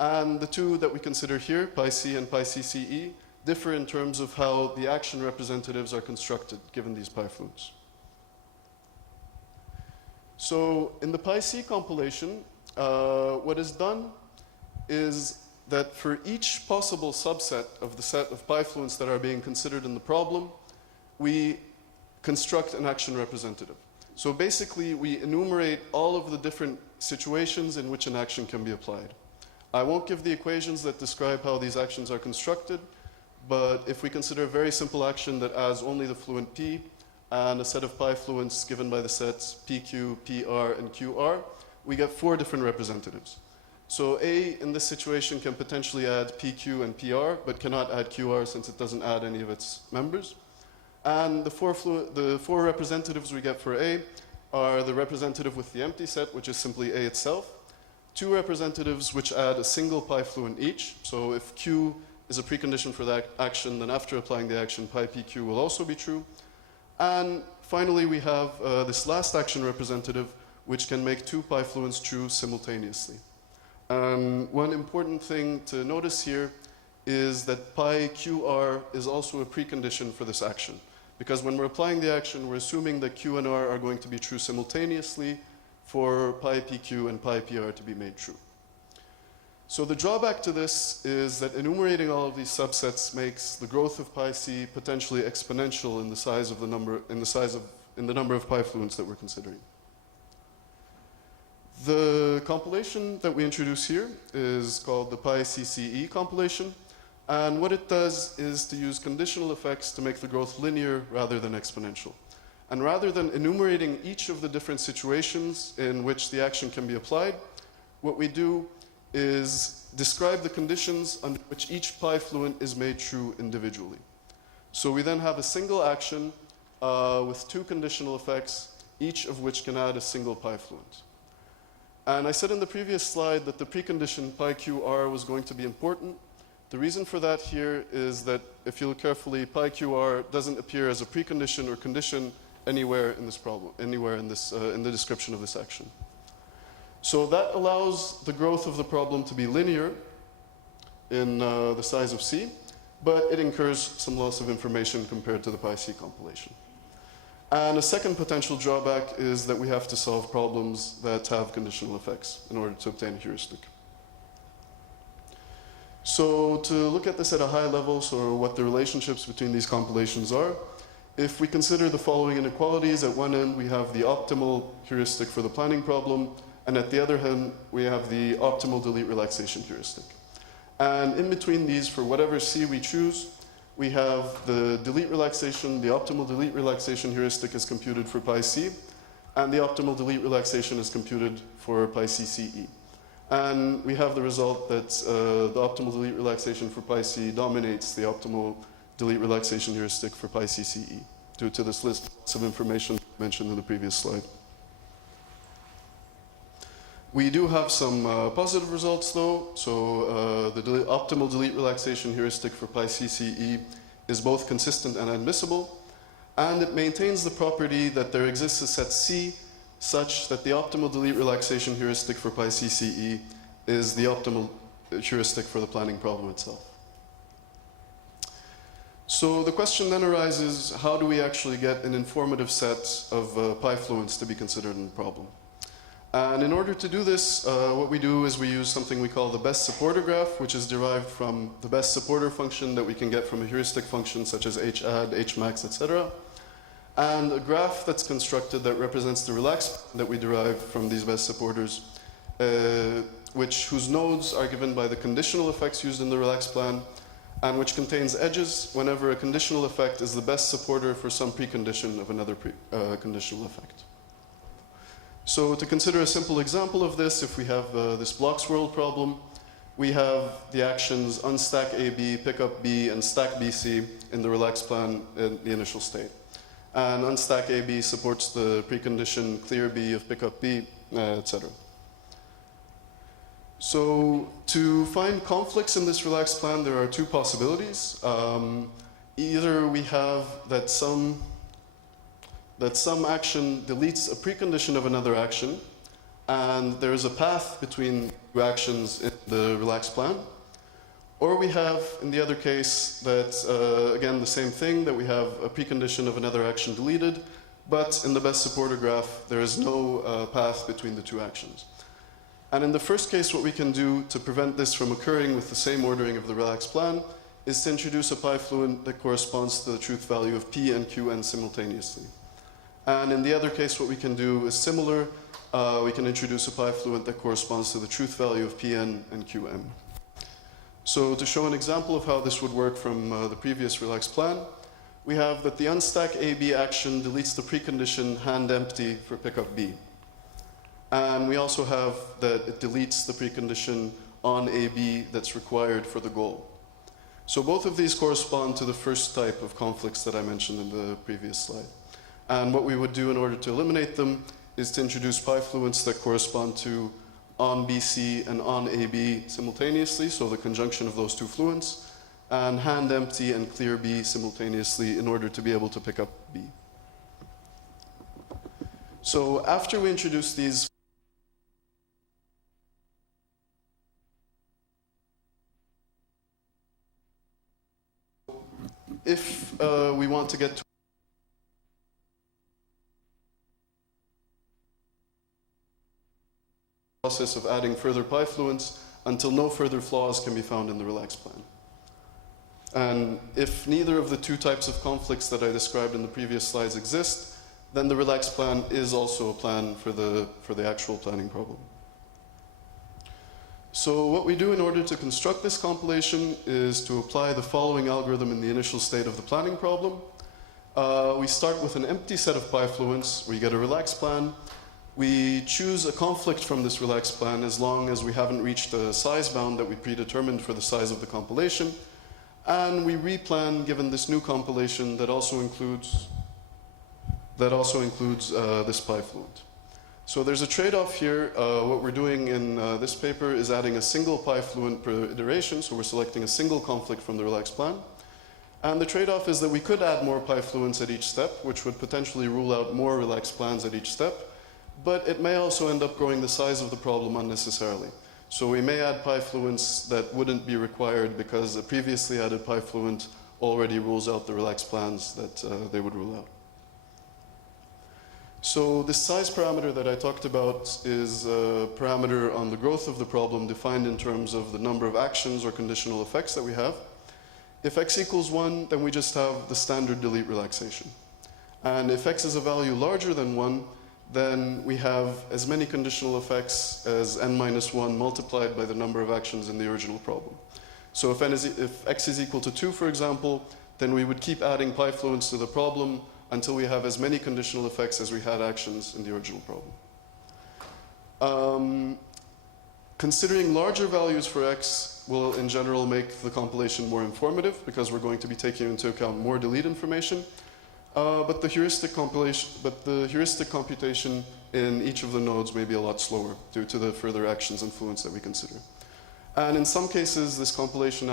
And the two that we consider here, pi C and pi CCE, differ in terms of how the action representatives are constructed, given these pi fluents. So in the PyC compilation, what is done is that for each possible subset of the set of PyFluents that are being considered in the problem, we construct an action representative. So basically, we enumerate all of the different situations in which an action can be applied. I won't give the equations that describe how these actions are constructed, but if we consider a very simple action that adds only the fluent P and a set of PyFluents given by the sets PQ, PR, and QR, we get 4 different representatives. So A, in this situation, can potentially add PQ and PR, but cannot add QR since it doesn't add any of its members. And the four representatives we get for A are the representative with the empty set, which is simply A itself, 2 representatives which add a single PyFluent each. So if Q is a precondition for that action, then after applying the action, PyPQ will also be true. And finally, we have this last action representative, which can make 2 PyFluents true simultaneously. One important thing to notice here is that PyQR is also a precondition for this action. Because when we're applying the action, we're assuming that Q and R are going to be true simultaneously for PyPQ and PyPR to be made true. So the drawback to this is that enumerating all of these subsets makes the growth of PyC potentially exponential in the size of the number, in the number of PyFluents that we're considering. The compilation that we introduce here is called the PyCCE compilation, and what it does is to use conditional effects to make the growth linear rather than exponential. And rather than enumerating each of the different situations in which the action can be applied, what we do is describe the conditions under which each PyFluent is made true individually. So we then have a single action with 2 conditional effects, each of which can add a single PyFluent. And I said in the previous slide that the precondition PyQR was going to be important. The reason for that here is that if you look carefully, PyQR doesn't appear as a precondition or condition anywhere in this problem, anywhere in the description of this action. So that allows the growth of the problem to be linear in the size of C, but it incurs some loss of information compared to the PyC compilation. And a second potential drawback is that we have to solve problems that have conditional effects in order to obtain a heuristic. So to look at this at a high level, so what the relationships between these compilations are, if we consider the following inequalities, at one end we have the optimal heuristic for the planning problem, and at the other hand we have the optimal delete relaxation heuristic. And in between these, for whatever C we choose, we have the delete relaxation, the optimal delete relaxation heuristic is computed for PyC, and the optimal delete relaxation is computed for PyCCE. And we have the result that the optimal delete relaxation for PyC dominates the optimal delete relaxation heuristic for PyCCE, due to this list of information mentioned in the previous slide. We do have some positive results though. So the optimal delete relaxation heuristic for PyCCE is both consistent and admissible, and it maintains the property that there exists a set C such that the optimal delete relaxation heuristic for PyCCE is the optimal heuristic for the planning problem itself. So the question then arises, how do we actually get an informative set of PyFluents to be considered in the problem? And in order to do this, what we do is we use something we call the best supporter graph, which is derived from the best supporter function that we can get from a heuristic function such as HAD, HMAX, etc. And a graph that's constructed that represents the relax that we derive from these best supporters, whose nodes are given by the conditional effects used in the relax plan, and which contains edges whenever a conditional effect is the best supporter for some precondition of another conditional effect. So to consider a simple example of this, if we have this blocks world problem, we have the actions unstack AB, pick up B, and stack BC in the relax plan in the initial state. And unstack AB supports the precondition clear B of pick up B, etc. So to find conflicts in this relax plan, there are 2 possibilities. Either we have that some action deletes a precondition of another action, and there is a path between 2 actions in the relax plan. Or we have, in the other case, that, again, the same thing, that we have a precondition of another action deleted, but in the best supporter graph, there is no path between the two actions. And in the first case, what we can do to prevent this from occurring with the same ordering of the relaxed plan is to introduce a pi fluent that corresponds to the truth value of P and Qn simultaneously. And in the other case, what we can do is similar. We can introduce a pi fluent that corresponds to the truth value of Pn and Qm. So to show an example of how this would work from the previous relaxed plan, we have that the unstack AB action deletes the precondition hand empty for pickup B. And we also have that it deletes the precondition on AB that's required for the goal. So both of these correspond to the first type of conflicts that I mentioned in the previous slide. And what we would do in order to eliminate them is to introduce pi fluents that correspond to on BC and on AB simultaneously, so the conjunction of those two fluents, and hand empty and clear B simultaneously in order to be able to pick up B. So after we introduce these if we want to get to the process of adding further pi fluents until no further flaws can be found in the relaxed plan. And if neither of the two types of conflicts that I described in the previous slides exist, then the relaxed plan is also a plan for the actual planning problem. So what we do in order to construct this compilation is to apply the following algorithm in the initial state of the planning problem. We start with an empty set of pi fluents. We get a relaxed plan. We choose a conflict from this relaxed plan as long as we haven't reached a size bound that we predetermined for the size of the compilation. And we replan given this new compilation that also includes this pi fluent. So there's a trade-off here. What we're doing in this paper is adding a single pi fluent per iteration, so we're selecting a single conflict from the relaxed plan. And the trade-off is that we could add more pi fluents at each step, which would potentially rule out more relaxed plans at each step, but it may also end up growing the size of the problem unnecessarily. So we may add pi fluents that wouldn't be required because a previously added pi fluent already rules out the relaxed plans that they would rule out. So this size parameter that I talked about is a parameter on the growth of the problem defined in terms of the number of actions or conditional effects that we have. If x equals 1, then we just have the standard delete relaxation. And if x is a value larger than 1, then we have as many conditional effects as n minus 1 multiplied by the number of actions in the original problem. So if x is equal to 2, for example, then we would keep adding pi fluents to the problem until we have as many conditional effects as we had actions in the original problem. Considering larger values for x will in general make the compilation more informative because we're going to be taking into account more delete information. But the heuristic computation in each of the nodes may be a lot slower due to the further actions and fluents that we consider. And in some cases, this construction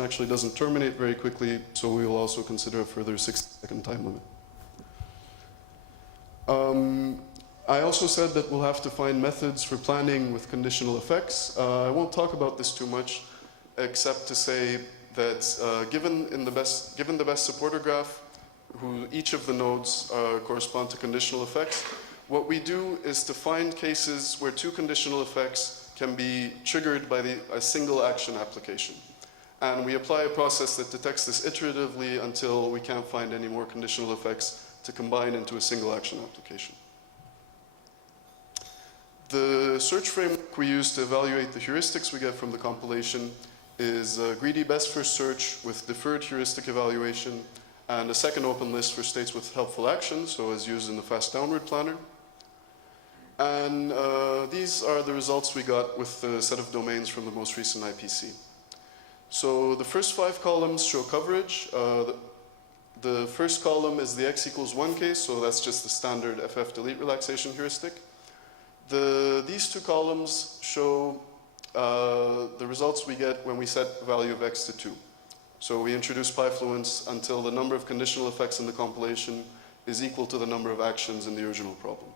actually doesn't terminate very quickly, so we will also consider a further 60-second time limit. I also said that we'll have to find methods for planning with conditional effects. I won't talk about this too much, except to say that given the best supporter graph, each of the nodes correspond to conditional effects, what we do is to find cases where two conditional effects can be triggered by a single action application. And we apply a process that detects this iteratively until we can't find any more conditional effects to combine into a single action application. The search framework we use to evaluate the heuristics we get from the compilation is greedy best first search with deferred heuristic evaluation and a second open list for states with helpful actions, so as used in the fast downward planner. And these are the results we got with the set of domains from the most recent IPC. So the first 5 columns show coverage. The first column is the x equals 1 case, so that's just the standard FF delete relaxation heuristic. These 2 columns show the results we get when we set the value of x to 2. So we introduce pi fluents until the number of conditional effects in the compilation is equal to the number of actions in the original problem.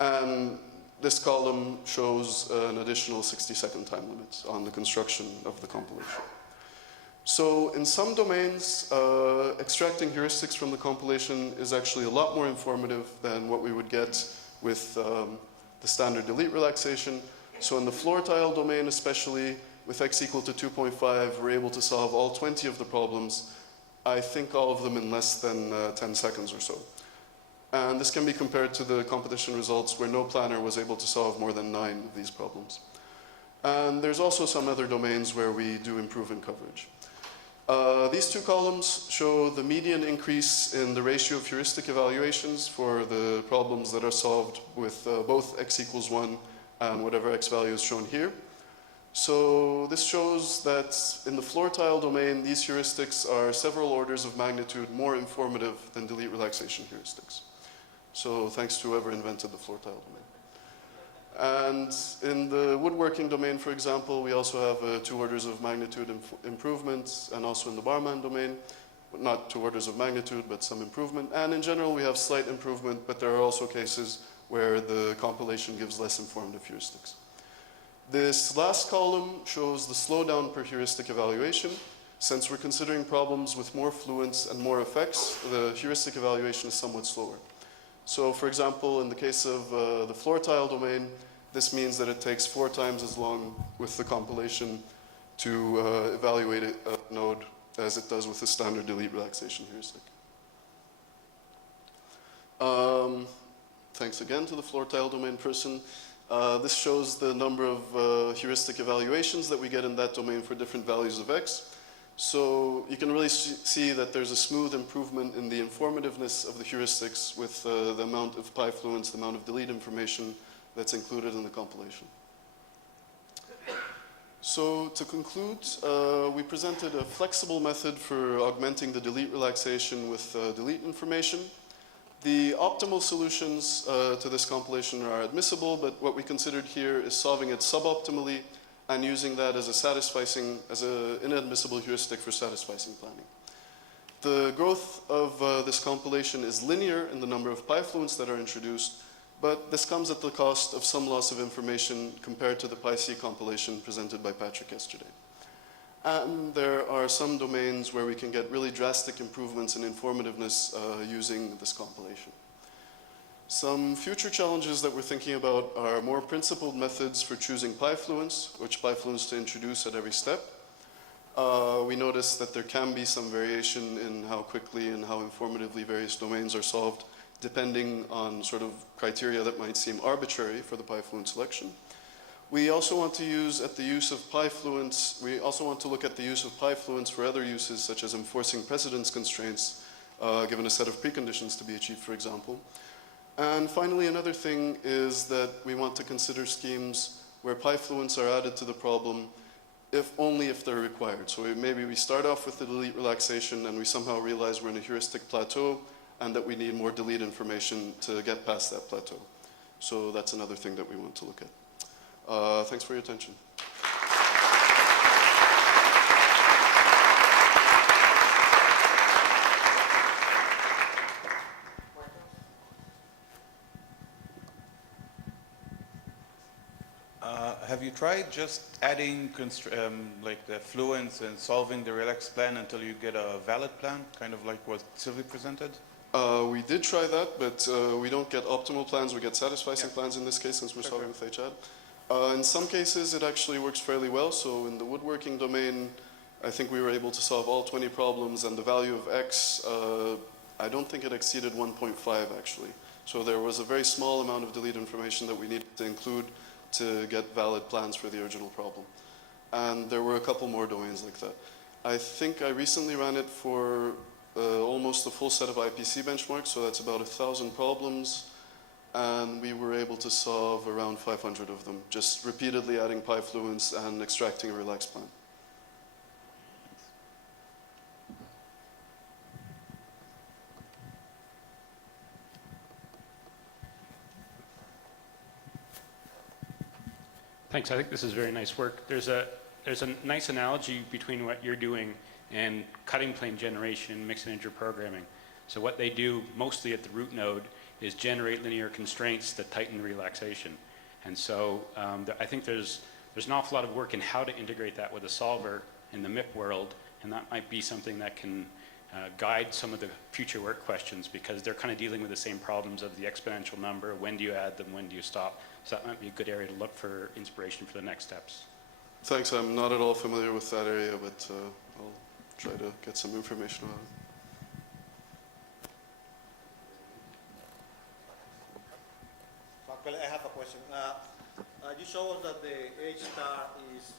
And this column shows an additional 60-second time limit on the construction of the compilation. So in some domains, extracting heuristics from the compilation is actually a lot more informative than what we would get with the standard delete relaxation. So in the floor tile domain especially, with x equal to 2.5, we're able to solve all 20 of the problems, I think all of them in less than 10 seconds or so. And this can be compared to the competition results where no planner was able to solve more than 9 of these problems. And there's also some other domains where we do improve in coverage. These two columns show the median increase in the ratio of heuristic evaluations for the problems that are solved with both x equals 1 and whatever x value is shown here. So this shows that in the floor tile domain, these heuristics are several orders of magnitude more informative than delete relaxation heuristics. So thanks to whoever invented the floor tile domain. And in the woodworking domain, for example, we also have 2 orders of magnitude improvements, and also in the barman domain, not 2 orders of magnitude, but some improvement. And in general, we have slight improvement, but there are also cases where the compilation gives less informative heuristics. This last column shows the slowdown per heuristic evaluation. Since we're considering problems with more fluents and more effects, the heuristic evaluation is somewhat slower. So for example, in the case of the floor tile domain, this means that it takes 4 times as long with the compilation to evaluate a node as it does with the standard delete relaxation heuristic. Thanks again to the floor tile domain person. This shows the number of heuristic evaluations that we get in that domain for different values of x. So you can really see that there's a smooth improvement in the informativeness of the heuristics with the amount of pi fluents, the amount of delete information that's included in the compilation. So to conclude, we presented a flexible method for augmenting the delete relaxation with delete information. The optimal solutions to this compilation are admissible, but what we considered here is solving it suboptimally and using that as an inadmissible heuristic for satisficing planning. The growth of this compilation is linear in the number of pi fluents that are introduced, but this comes at the cost of some loss of information compared to the Pi-C compilation presented by Patrick yesterday. And there are some domains where we can get really drastic improvements in informativeness using this compilation. Some future challenges that we're thinking about are more principled methods for choosing pi fluents, which pi fluents to introduce at every step. We noticed that there can be some variation in how quickly and how informatively various domains are solved, depending on sort of criteria that might seem arbitrary for the pi fluent selection. We also want to look at the use of pi fluents for other uses, such as enforcing precedence constraints, given a set of preconditions to be achieved, for example. And finally, another thing is that we want to consider schemes where pi fluents are added to the problem only if they're required. So maybe we start off with the delete relaxation and we somehow realize we're in a heuristic plateau and that we need more delete information to get past that plateau. So that's another thing that we want to look at. Thanks for your attention. Have you tried just adding like the fluents and solving the relaxed plan until you get a valid plan, kind of like what Sylvie presented? We did try that, but we don't get optimal plans. We get satisficing plans in this case, since we're solving with HAD. In some cases, it actually works fairly well. So in the woodworking domain, I think we were able to solve all 20 problems, and the value of x, I don't think it exceeded 1.5 actually. So there was a very small amount of delete information that we needed to include to get valid plans for the original problem. And there were a couple more domains like that. I think I recently ran it for almost the full set of IPC benchmarks, so that's about 1,000 problems. And we were able to solve around 500 of them, just repeatedly adding pi fluents and extracting a relaxed plan. Thanks. I think this is very nice work. There's a nice analogy between what you're doing and cutting plane generation, mixed integer programming. So what they do mostly at the root node is generate linear constraints that tighten relaxation. And so I think there's an awful lot of work in how to integrate that with a solver in the MIP world And that might be something that can guide some of the future work questions, because they're kind of dealing with the same problems of the exponential number. When do you add them? When do you stop? So that might be a good area to look for inspiration for the next steps. Thanks, I'm not at all familiar with that area, but I'll try to get some information on it. Actually, I have a question. You show us that the H star is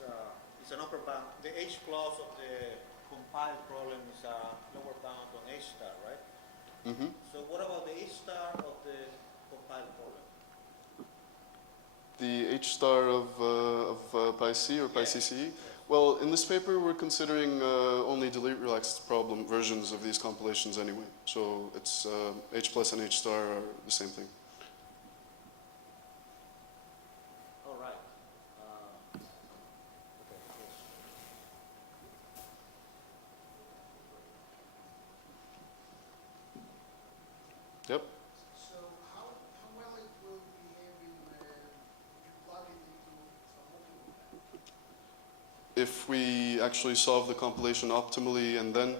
an upper bound. The H clause of the compiled problem is a lower bound on H star, right? Mm-hmm. So what about the H star of the compiled problem? The H star of pi c or pi CCE? Well, in this paper, we're considering only delete relaxed problem versions of these compilations anyway. So it's H plus and H star are the same thing. All right. Yep. So how well it will behave if you plug it into some multiple path? If we actually solve the compilation optimally and then